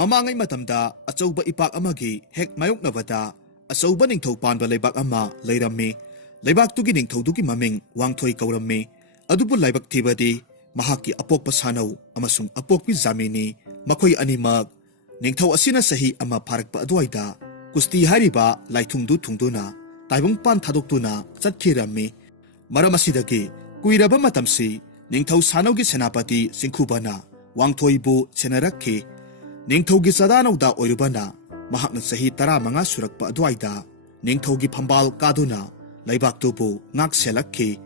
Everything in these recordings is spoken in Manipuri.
ꯃꯃꯥꯡꯉꯩ ꯃꯇꯝꯗ ꯑꯆꯧꯕ ꯏꯄꯥꯛ ꯑꯃꯒꯤ ꯍꯦꯛ ꯃꯥꯌꯣꯛꯅꯕꯗ ꯑꯆꯧꯕ ꯅꯤꯡꯊꯧ ꯄꯥꯟꯕ ꯂꯩꯕꯥꯛ ꯑꯃ ꯂꯩꯔꯝꯃꯤ꯫ ꯂꯩꯕꯥꯛꯇꯨꯒꯤ ꯅꯤꯡꯊꯧꯗꯨꯒꯤ ꯃꯃꯤꯡ ꯋꯥꯡꯊꯣꯏ ꯀꯧꯔꯝꯃꯤ꯫ ꯑꯗꯨꯕꯨ ꯂꯥꯏꯕꯛ ꯊꯤꯕꯗꯤ ꯃꯍꯥꯛꯀꯤ ꯑꯄꯣꯛꯄ ꯁꯥꯅꯧ ꯑꯃꯁꯨꯡ ꯑꯄꯣꯛꯄꯤ ꯖꯥꯃꯤꯅꯤ ꯃꯈꯣꯏ ꯑꯅꯤꯃꯛ ꯅꯤꯡꯊꯧ ꯑꯁꯤꯅ ꯆꯍꯤ ꯑꯃ ꯐꯥꯔꯛꯄ ꯑꯗꯨꯋꯥꯏꯗ ꯀꯨꯁꯇꯤ ꯍꯥꯏꯔꯤꯕ ꯂꯥꯏꯊꯨꯡꯗꯨ ꯊꯨꯡꯗꯨꯅ ꯇꯥꯏꯕꯪꯄꯥꯟ ꯊꯥꯗꯣꯛꯇꯨꯅ ꯆꯠꯈꯤꯔꯝꯃꯤ꯫ ꯃꯔꯝ ꯑꯁꯤꯗꯒꯤ ꯀꯨꯏꯔꯕ ꯃꯇꯝꯁꯤ ꯅꯤꯡꯊꯧ ꯁꯥꯅꯧꯒꯤ ꯁꯦꯅꯥꯄꯇꯤ ꯆꯤꯡꯈꯨꯕꯅ ꯋꯥꯡꯊꯣꯏꯕꯨ ꯁꯦꯟꯅꯔꯛꯈꯤ꯫ ꯅꯤꯡꯊꯧꯒꯤ ꯆꯗꯥꯅꯧꯗ ꯑꯣꯏꯔꯨꯕꯅ ꯃꯍꯥꯛꯅ ꯆꯍꯤ 15 ꯁꯨꯔꯛꯄ ꯑꯗꯨꯋꯥꯏꯗ ꯅꯤꯡꯊꯧꯒꯤ ꯐꯝꯕꯥꯜ ꯀꯥꯗꯨꯅ ꯂꯩꯕꯥꯛꯇꯨꯕꯨ ꯉꯥꯛ ꯁꯦꯜꯂꯛꯈꯤ꯫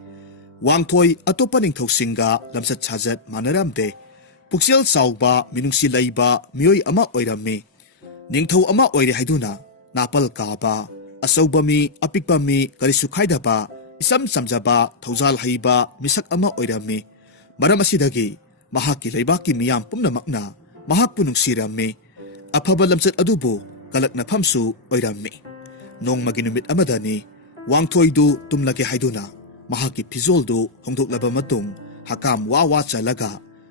ꯋꯥꯡꯊꯣꯏ ꯑꯇꯣꯞꯄ ꯅꯤꯡꯊꯧꯁꯤꯡꯒ ꯂꯝꯆꯠ ꯁꯥꯖꯠ ꯃꯥꯟꯅꯔꯝꯗꯦ꯫ ꯄꯨꯛꯆꯦꯜ ꯆꯥꯎꯕ ꯃꯤꯅꯨꯡꯁꯤ ꯂꯩꯕ ꯃꯤꯑꯣꯏ ꯑꯃ ꯑꯣꯏꯔꯝꯃꯤ꯫ ꯅꯤꯡꯊꯧ ꯑꯃ ꯑꯣꯏꯔꯦ ꯍꯥꯏꯗꯨꯅ ꯅꯥꯄꯜ ꯀꯥꯕ, ꯑꯆꯧꯕ ꯃꯤ ꯑꯄꯤꯛꯄ ꯃꯤ ꯀꯔꯤꯁꯨ ꯈꯥꯏꯗꯕ, ꯏꯆꯝ ꯆꯝꯖꯕ ꯊꯧꯖꯥꯜ ꯍꯩꯕ ꯃꯤꯁꯛ ꯑꯃ ꯑꯣꯏꯔꯝꯃꯤ꯫ ꯃꯔꯝ ꯑꯁꯤꯗꯒꯤ ꯃꯍꯥꯛꯀꯤ ꯂꯩꯕꯥꯛꯀꯤ ꯃꯤꯌꯥꯝ ꯄꯨꯝꯅꯃꯛꯅ ꯃꯍꯥꯛꯄꯨ ꯅꯨꯡꯁꯤꯔꯝꯃꯤ꯫ ꯑꯐꯕ ꯂꯝꯆꯠ ꯑꯗꯨꯕꯨ ꯀꯂꯛꯅꯐꯝꯁꯨ ꯑꯣꯏꯔꯝꯃꯤ꯫ ꯅꯣꯡꯃꯒꯤ ꯅꯨꯃꯤꯠ ꯑꯃꯗꯅꯤ ꯋꯥꯡꯊꯣꯏꯗꯨ ꯇꯨꯝꯂꯒꯦ ꯍꯥꯏꯗꯨꯅ ꯃꯍꯥꯛꯀꯤ ꯐꯤꯖꯣꯜꯗꯨ ꯍꯣꯡꯗꯣꯛꯂꯕ ꯃꯇꯨꯡ ꯍꯀꯥꯝ ꯋꯥ ꯋꯥ ꯆꯜꯂꯒ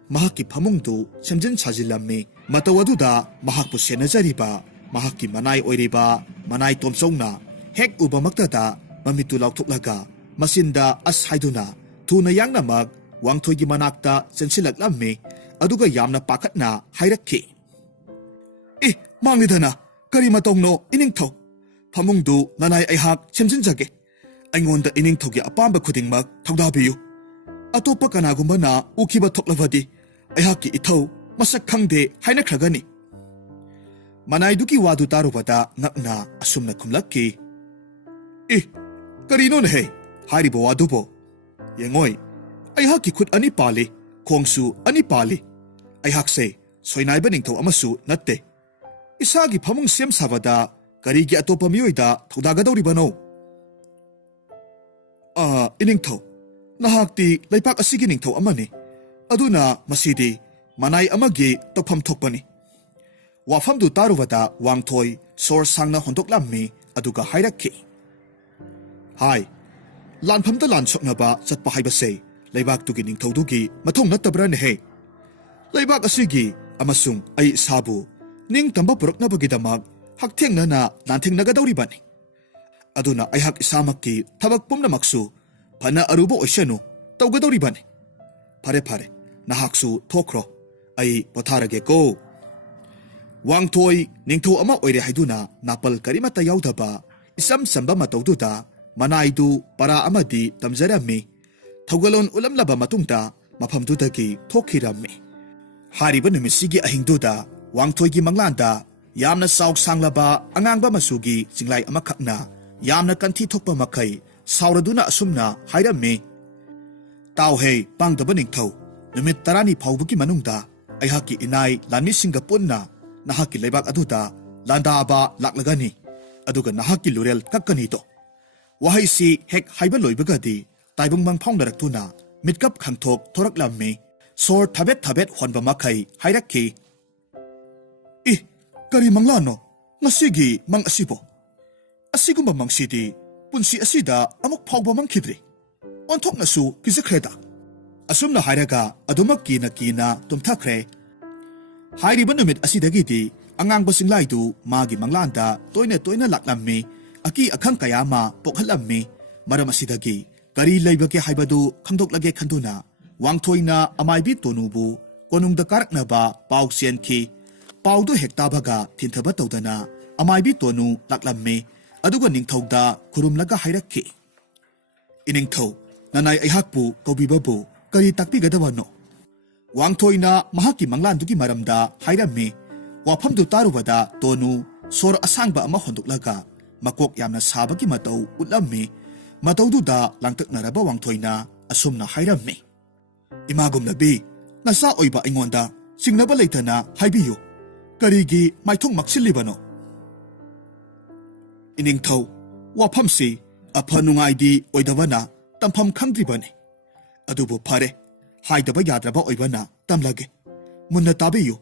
ꯃꯍꯥꯛꯀꯤ ꯐꯃꯨꯡꯗꯨ ꯁꯦꯝꯖꯤꯟ ꯁꯥꯖꯤꯜꯂꯝꯃꯤ꯫ ꯃꯇꯧ ꯑꯗꯨꯗ ꯃꯍꯥꯛꯄꯨ ꯁꯦꯟꯅꯖꯔꯤꯕ ꯃꯍꯥꯛꯀꯤ ꯃꯅꯥꯏ ꯑꯣꯏꯔꯤꯕ ꯃꯅꯥꯏ ꯇꯣꯝꯆꯧꯅ ꯍꯦꯛ ꯎꯕꯃꯛꯇꯗ ꯃꯃꯤꯠꯇꯨ ꯂꯥꯎꯊꯣꯛꯂꯒ ꯃꯆꯤꯟꯗ ꯑꯁ ꯍꯥꯏꯗꯨꯅ ꯊꯨꯅ ꯌꯥꯡꯅꯃꯛ ꯋꯥꯡꯊꯣꯏꯒꯤ ꯃꯅꯥꯛꯇ ꯆꯦꯟꯁꯤꯜꯂꯛꯂꯝꯃꯤ꯫ ꯑꯗꯨꯒ ꯌꯥꯝꯅ ꯄꯥꯈꯠꯅ ꯍꯥꯏꯔꯛꯈꯤ, ꯃꯥꯡꯂꯤꯗꯅ ꯀꯔꯤ ꯃꯇꯧꯅꯣ ꯏꯅꯤꯡꯊꯧ? ꯐꯃꯨꯡꯗꯨ ꯅꯅꯥꯏ ꯑꯩꯍꯥꯛ ꯁꯦꯝꯖꯤꯟꯖꯒꯦ꯫ ꯑꯩꯉꯣꯟꯗ ꯏꯅꯤꯡꯊꯧꯒꯤ ꯑꯄꯥꯝꯕ ꯈꯨꯗꯤꯡꯃꯛ ꯊꯧꯗꯥꯕꯤꯌꯨ꯫ ꯑꯇꯣꯞꯄ ꯀꯅꯥꯒꯨꯝꯕꯅ ꯎꯈꯤꯕ ꯊꯣꯛꯂꯕꯗꯤ ꯑꯩꯍꯥꯛꯀꯤ ꯏꯊꯧ ꯃꯁꯛ ꯈꯪꯗꯦ ꯍꯥꯏꯅꯈ꯭ꯔꯒꯅꯤ꯫ ꯃꯅꯥꯏꯗꯨꯒꯤ ꯋꯥꯗꯨ ꯇꯥꯔꯨꯕꯗ ꯉꯛꯅ ꯑꯁꯨꯝꯅ ꯈꯨꯝꯂꯛꯈꯤ, ꯀꯔꯤꯅꯣꯅꯦꯍꯦ ꯍꯥꯏꯔꯤꯕ ꯋꯥꯗꯨꯕꯣ? ꯌꯦꯡꯉꯣꯏ, ꯑꯩꯍꯥꯛꯀꯤ ꯈꯨꯠ 2 ꯄꯥꯜꯂꯤ, ꯈꯣꯡꯁꯨ 2 ꯄꯥꯜꯂꯤ꯫ ꯑꯩꯍꯥꯛꯁꯦ ꯁꯣꯏꯅꯥꯏꯕ ꯅꯤꯡꯊꯧ ꯑꯃꯁꯨ ꯅꯠꯇꯦ꯫ ꯏꯁꯥꯒꯤ ꯐꯃꯨꯡ ꯁꯦꯝ ꯁꯥꯕꯗ ꯀꯔꯤꯒꯤ ꯑꯇꯣꯞꯄ ꯃꯤꯑꯣꯏꯗ ꯊꯧꯗꯥꯒꯗꯧꯔꯤꯕꯅꯣ? ꯏꯅꯤꯡꯊꯧ, ꯅꯍꯥꯛꯇꯤ ꯂꯩꯄꯥꯛ ꯑꯁꯤꯒꯤ ꯅꯤꯡꯊꯧ ꯑꯃꯅꯤ, ꯑꯗꯨꯅ ꯃꯁꯤꯗꯤ ꯃꯅꯥꯏ ꯑꯃꯒꯤ ꯇꯧꯐꯝ ꯊꯣꯛꯄꯅꯤ꯫ ꯋꯥꯐꯝꯗꯨ ꯇꯥꯔꯨꯕꯗ ꯋꯥꯡꯊꯣꯏ ꯁꯣꯔ ꯁꯥꯡꯅ ꯍꯣꯟꯗꯣꯛꯂꯝꯃꯤ ꯑꯗꯨꯒ ꯍꯥꯏꯔꯛꯈꯤ, ꯍꯥꯏ, ꯂꯥꯟꯐꯝꯗ ꯂꯥꯟ ꯁꯣꯛꯅꯕ ꯆꯠꯄ ꯍꯥꯏꯕꯁꯦ ꯂꯩꯕꯥꯛꯇꯨꯒꯤ ꯅꯤꯡꯊꯧꯗꯨꯒꯤ ꯃꯊꯧ ꯅꯠꯇꯕ꯭ꯔꯅꯦꯍꯦ? ꯂꯩꯕꯥꯛ ꯑꯁꯤꯒꯤ ꯑꯃꯁꯨꯡ ꯑꯩ ꯏꯁꯥꯕꯨ ꯅꯤꯡꯇꯝꯕ ꯄꯨꯔꯛꯅꯕꯒꯤꯗꯃꯛ ꯍꯛꯊꯦꯡꯅꯅ ꯂꯥꯟꯊꯦꯡꯅꯒꯗꯧꯔꯤꯕꯅꯤ꯫ ꯑꯗꯨꯅ ꯑꯩꯍꯥꯛ ꯏꯁꯥꯃꯛꯀꯤ ꯊꯕꯛ ꯄꯨꯝꯅꯃꯛꯁꯨ ꯐꯅ ꯑꯔꯨꯕ ꯑꯣꯏꯁꯅꯨ ꯇꯧꯒꯗꯧꯔꯤꯕꯅꯤ꯫ ꯐꯔꯦ ꯐꯔꯦ, ꯅꯍꯥꯛꯁꯨ ꯊꯣꯛꯈ꯭ꯔꯣ, ꯑꯩ ꯄꯣꯊꯥꯔꯒꯦꯀꯣ꯫ ꯋꯥꯡꯊꯣꯏ ꯅꯤꯡꯊꯧ ꯑꯃ ꯑꯣꯏꯔꯦ ꯍꯥꯏꯗꯨꯅ ꯅꯥꯄꯜ ꯀꯔꯤꯃꯠꯇ ꯌꯥꯎꯗꯕ ꯏꯆꯝ ꯆꯝꯕ ꯃꯇꯧꯗꯨꯗ ꯃꯅꯥꯏꯗꯨ ꯄꯔꯥ ꯑꯃꯗꯤ ꯇꯝꯖꯔꯝꯃꯤ꯫ ꯊꯧꯒꯜꯂꯣꯟ ꯎꯠꯂꯝꯂꯕ ꯃꯇꯨꯡꯗ ꯃꯐꯝꯗꯨꯗꯒꯤ ꯊꯣꯛꯈꯤꯔꯝꯃꯤ꯫ ꯍꯥꯏꯔꯤꯕ ꯅꯨꯃꯤꯠꯁꯤꯒꯤ ꯑꯍꯤꯡꯗꯨꯗ ꯋꯥꯡꯊꯣꯏꯒꯤ ꯃꯪꯂꯥꯟꯗ ꯌꯥꯝꯅ ꯆꯥꯎ ꯁꯥꯡꯂꯕ ꯑꯉꯥꯡꯕ ꯃꯆꯨꯒꯤ ꯆꯤꯡꯂꯥꯏ ꯑꯃꯈꯛꯅ ꯌꯥꯝꯅ ꯀꯟꯊꯤ ꯊꯣꯛꯄ ꯃꯈꯩ ꯁꯥꯎꯔꯗꯨꯅ ꯑꯁꯨꯝꯅ ꯍꯥꯏꯔꯝꯃꯤ, ꯇꯥꯎꯍꯦ ꯄꯥꯡꯗꯕ ꯅꯤꯡꯊꯧ, ꯅꯨꯃꯤꯠ 10 ꯐꯥꯎꯕꯒꯤ ꯃꯅꯨꯡꯗ ꯑꯩꯍꯥꯛꯀꯤ ꯏꯅꯥꯏ ꯂꯥꯟꯃꯤꯁꯤꯡꯒ ꯄꯨꯟꯅ ꯅꯍꯥꯛꯀꯤ ꯂꯩꯕꯥꯛ ꯑꯗꯨꯗ ꯂꯥꯟꯗꯥꯕ ꯂꯥꯛꯂꯒꯅꯤ, ꯑꯗꯨꯒ ꯅꯍꯥꯛꯀꯤ ꯂꯨꯔꯦꯜ ꯀꯛꯀꯅꯤꯗꯣ꯫ ꯋꯥꯍꯩꯁꯤ ꯍꯦꯛ ꯍꯥꯏꯕ ꯂꯣꯏꯕꯒꯗꯤ ꯇꯥꯏꯕꯪ ꯃꯪꯐꯥꯎꯅꯔꯛꯇꯨꯅ ꯃꯤꯠꯀꯞ ꯈꯪꯊꯣꯛ ꯊꯣꯔꯛꯂꯝꯃꯤ꯫ ꯁꯣꯔ ꯊꯕꯦꯠ ꯊꯕꯦꯠ ꯍꯣꯟꯕ ꯃꯈꯩ ꯍꯥꯏꯔꯛꯈꯤ, ꯀꯔꯤ ꯃꯪꯂꯥꯟꯅꯣ ꯉꯁꯤꯒꯤ ꯃꯪ ꯑꯁꯤꯕꯣ? ꯑꯁꯤꯒꯨꯝꯕ ꯃꯪꯁꯤꯗꯤ ꯄꯨꯟꯁꯤ ꯑꯁꯤꯗ ꯑꯃꯨꯛ ꯐꯥꯎꯕ ꯃꯪꯈꯤꯗ꯭ꯔꯤ꯫ ꯑꯣꯟꯊꯣꯛꯅꯁꯨ ꯀꯤꯖꯈ꯭ꯔꯦꯗ꯫ ꯑꯁꯨꯝꯅ ꯍꯥꯏꯔꯒ ꯑꯗꯨꯃꯛ ꯀꯤꯅ ꯀꯤꯅ ꯇꯨꯝꯊꯈ꯭ꯔꯦ꯫ ꯍꯥꯏꯔꯤꯕ ꯅꯨꯃꯤꯠ ꯑꯁꯤꯗꯒꯤꯗꯤ ꯑꯉꯥꯡꯕ ꯆꯤꯡꯂꯥꯏꯗꯨ ꯃꯥꯒꯤ ꯃꯪꯂꯥꯟꯗ ꯇꯣꯏꯅ ꯇꯣꯏꯅ ꯂꯥꯛꯂꯝꯃꯤ, ꯑꯀꯤ ꯑꯈꯪ ꯀꯌꯥ ꯑꯃ ꯄꯣꯛꯍꯜꯂꯝꯃꯤ꯫ ꯃꯔꯝ ꯑꯁꯤꯗꯒꯤ ꯀꯔꯤ ꯂꯩꯕꯒꯦ ꯍꯥꯏꯕꯗꯨ ꯈꯪꯗꯣꯛꯂꯒꯦ ꯈꯟꯗꯨꯅ ꯋꯥꯡꯊꯣꯏꯅ ꯑꯃꯥꯏꯕꯤ ꯇꯣꯅꯨꯕꯨ ꯀꯣꯅꯨꯡꯗ ꯀꯥꯔꯛꯅꯕ ꯄꯥꯎ ꯆꯦꯟꯈꯤ꯫ ꯄꯥꯎꯗꯨ ꯍꯦꯛ ꯇꯥꯕꯒ ꯊꯤꯟꯊꯕ ꯇꯧꯗꯅ ꯑꯃꯥꯏꯕꯤ ꯇꯣꯅꯨ ꯂꯥꯛꯂꯝꯃꯤ, ꯑꯗꯨꯒ ꯅꯤꯡꯊꯧꯗ ꯈꯨꯔꯨꯝꯂꯒ ꯍꯥꯏꯔꯛꯈꯤ, ꯏꯅꯤꯡꯊꯧ, ꯅꯅꯥꯏ ꯑꯩꯍꯥꯛꯄꯨ ꯀꯧꯕꯤꯕꯕꯨ ꯀꯔꯤ ꯇꯥꯛꯄꯤꯒꯗꯕꯅꯣ? ꯋꯥꯡꯊꯣꯏꯅ ꯃꯍꯥꯛꯀꯤ ꯃꯪꯂꯥꯟꯗꯨꯒꯤ ꯃꯔꯝꯗ ꯍꯥꯏꯔꯝꯃꯤ꯫ ꯋꯥꯐꯝꯗꯨ ꯇꯥꯔꯨꯕꯗ ꯇꯣꯅꯨ ꯁꯣꯔ ꯑꯁꯥꯡꯕ ꯑꯃ ꯍꯣꯟꯗꯣꯛꯂꯒ ꯃꯀꯣꯛ ꯌꯥꯝꯅ ꯁꯥꯕꯒꯤ ꯃꯇꯧ ꯎꯠꯂꯝꯃꯤ꯫ ꯃꯇꯧꯗꯨꯗ ꯂꯥꯡꯇꯛꯅꯔꯕ ꯋꯥꯡꯊꯣꯏꯅ ꯑꯁꯨꯝꯅ ꯍꯥꯏꯔꯝꯃꯤ, ꯏꯃꯥꯒꯨꯝꯅꯕꯤ, ꯅꯆꯥ ꯑꯣꯏꯕ ꯑꯩꯉꯣꯟꯗ ꯆꯤꯡꯅꯕ ꯂꯩꯇꯅ ꯍꯥꯏꯕꯤꯌꯨ, ꯀꯔꯤꯒꯤ ꯃꯥꯏꯊꯣꯡ ꯃꯛꯁꯤꯜꯂꯤꯕꯅꯣ? ꯏꯅꯤꯡꯊꯧ, ꯋꯥꯐꯝꯁꯤ ꯑꯐ ꯅꯨꯡꯉꯥꯏꯗꯤ ꯑꯣꯏꯗꯕꯅ ꯇꯝꯐꯝ ꯈꯪꯗ꯭ꯔꯤꯕꯅꯤ꯫ ꯑꯗꯨꯕꯨ ꯐꯔꯦ, ꯍꯥꯏꯗꯕ ꯌꯥꯗ꯭ꯔꯕ ꯑꯣꯏꯕꯅ ꯇꯝꯂꯒꯦ꯫ ꯃꯨꯟꯅ ꯇꯥꯕꯤꯌꯨ꯫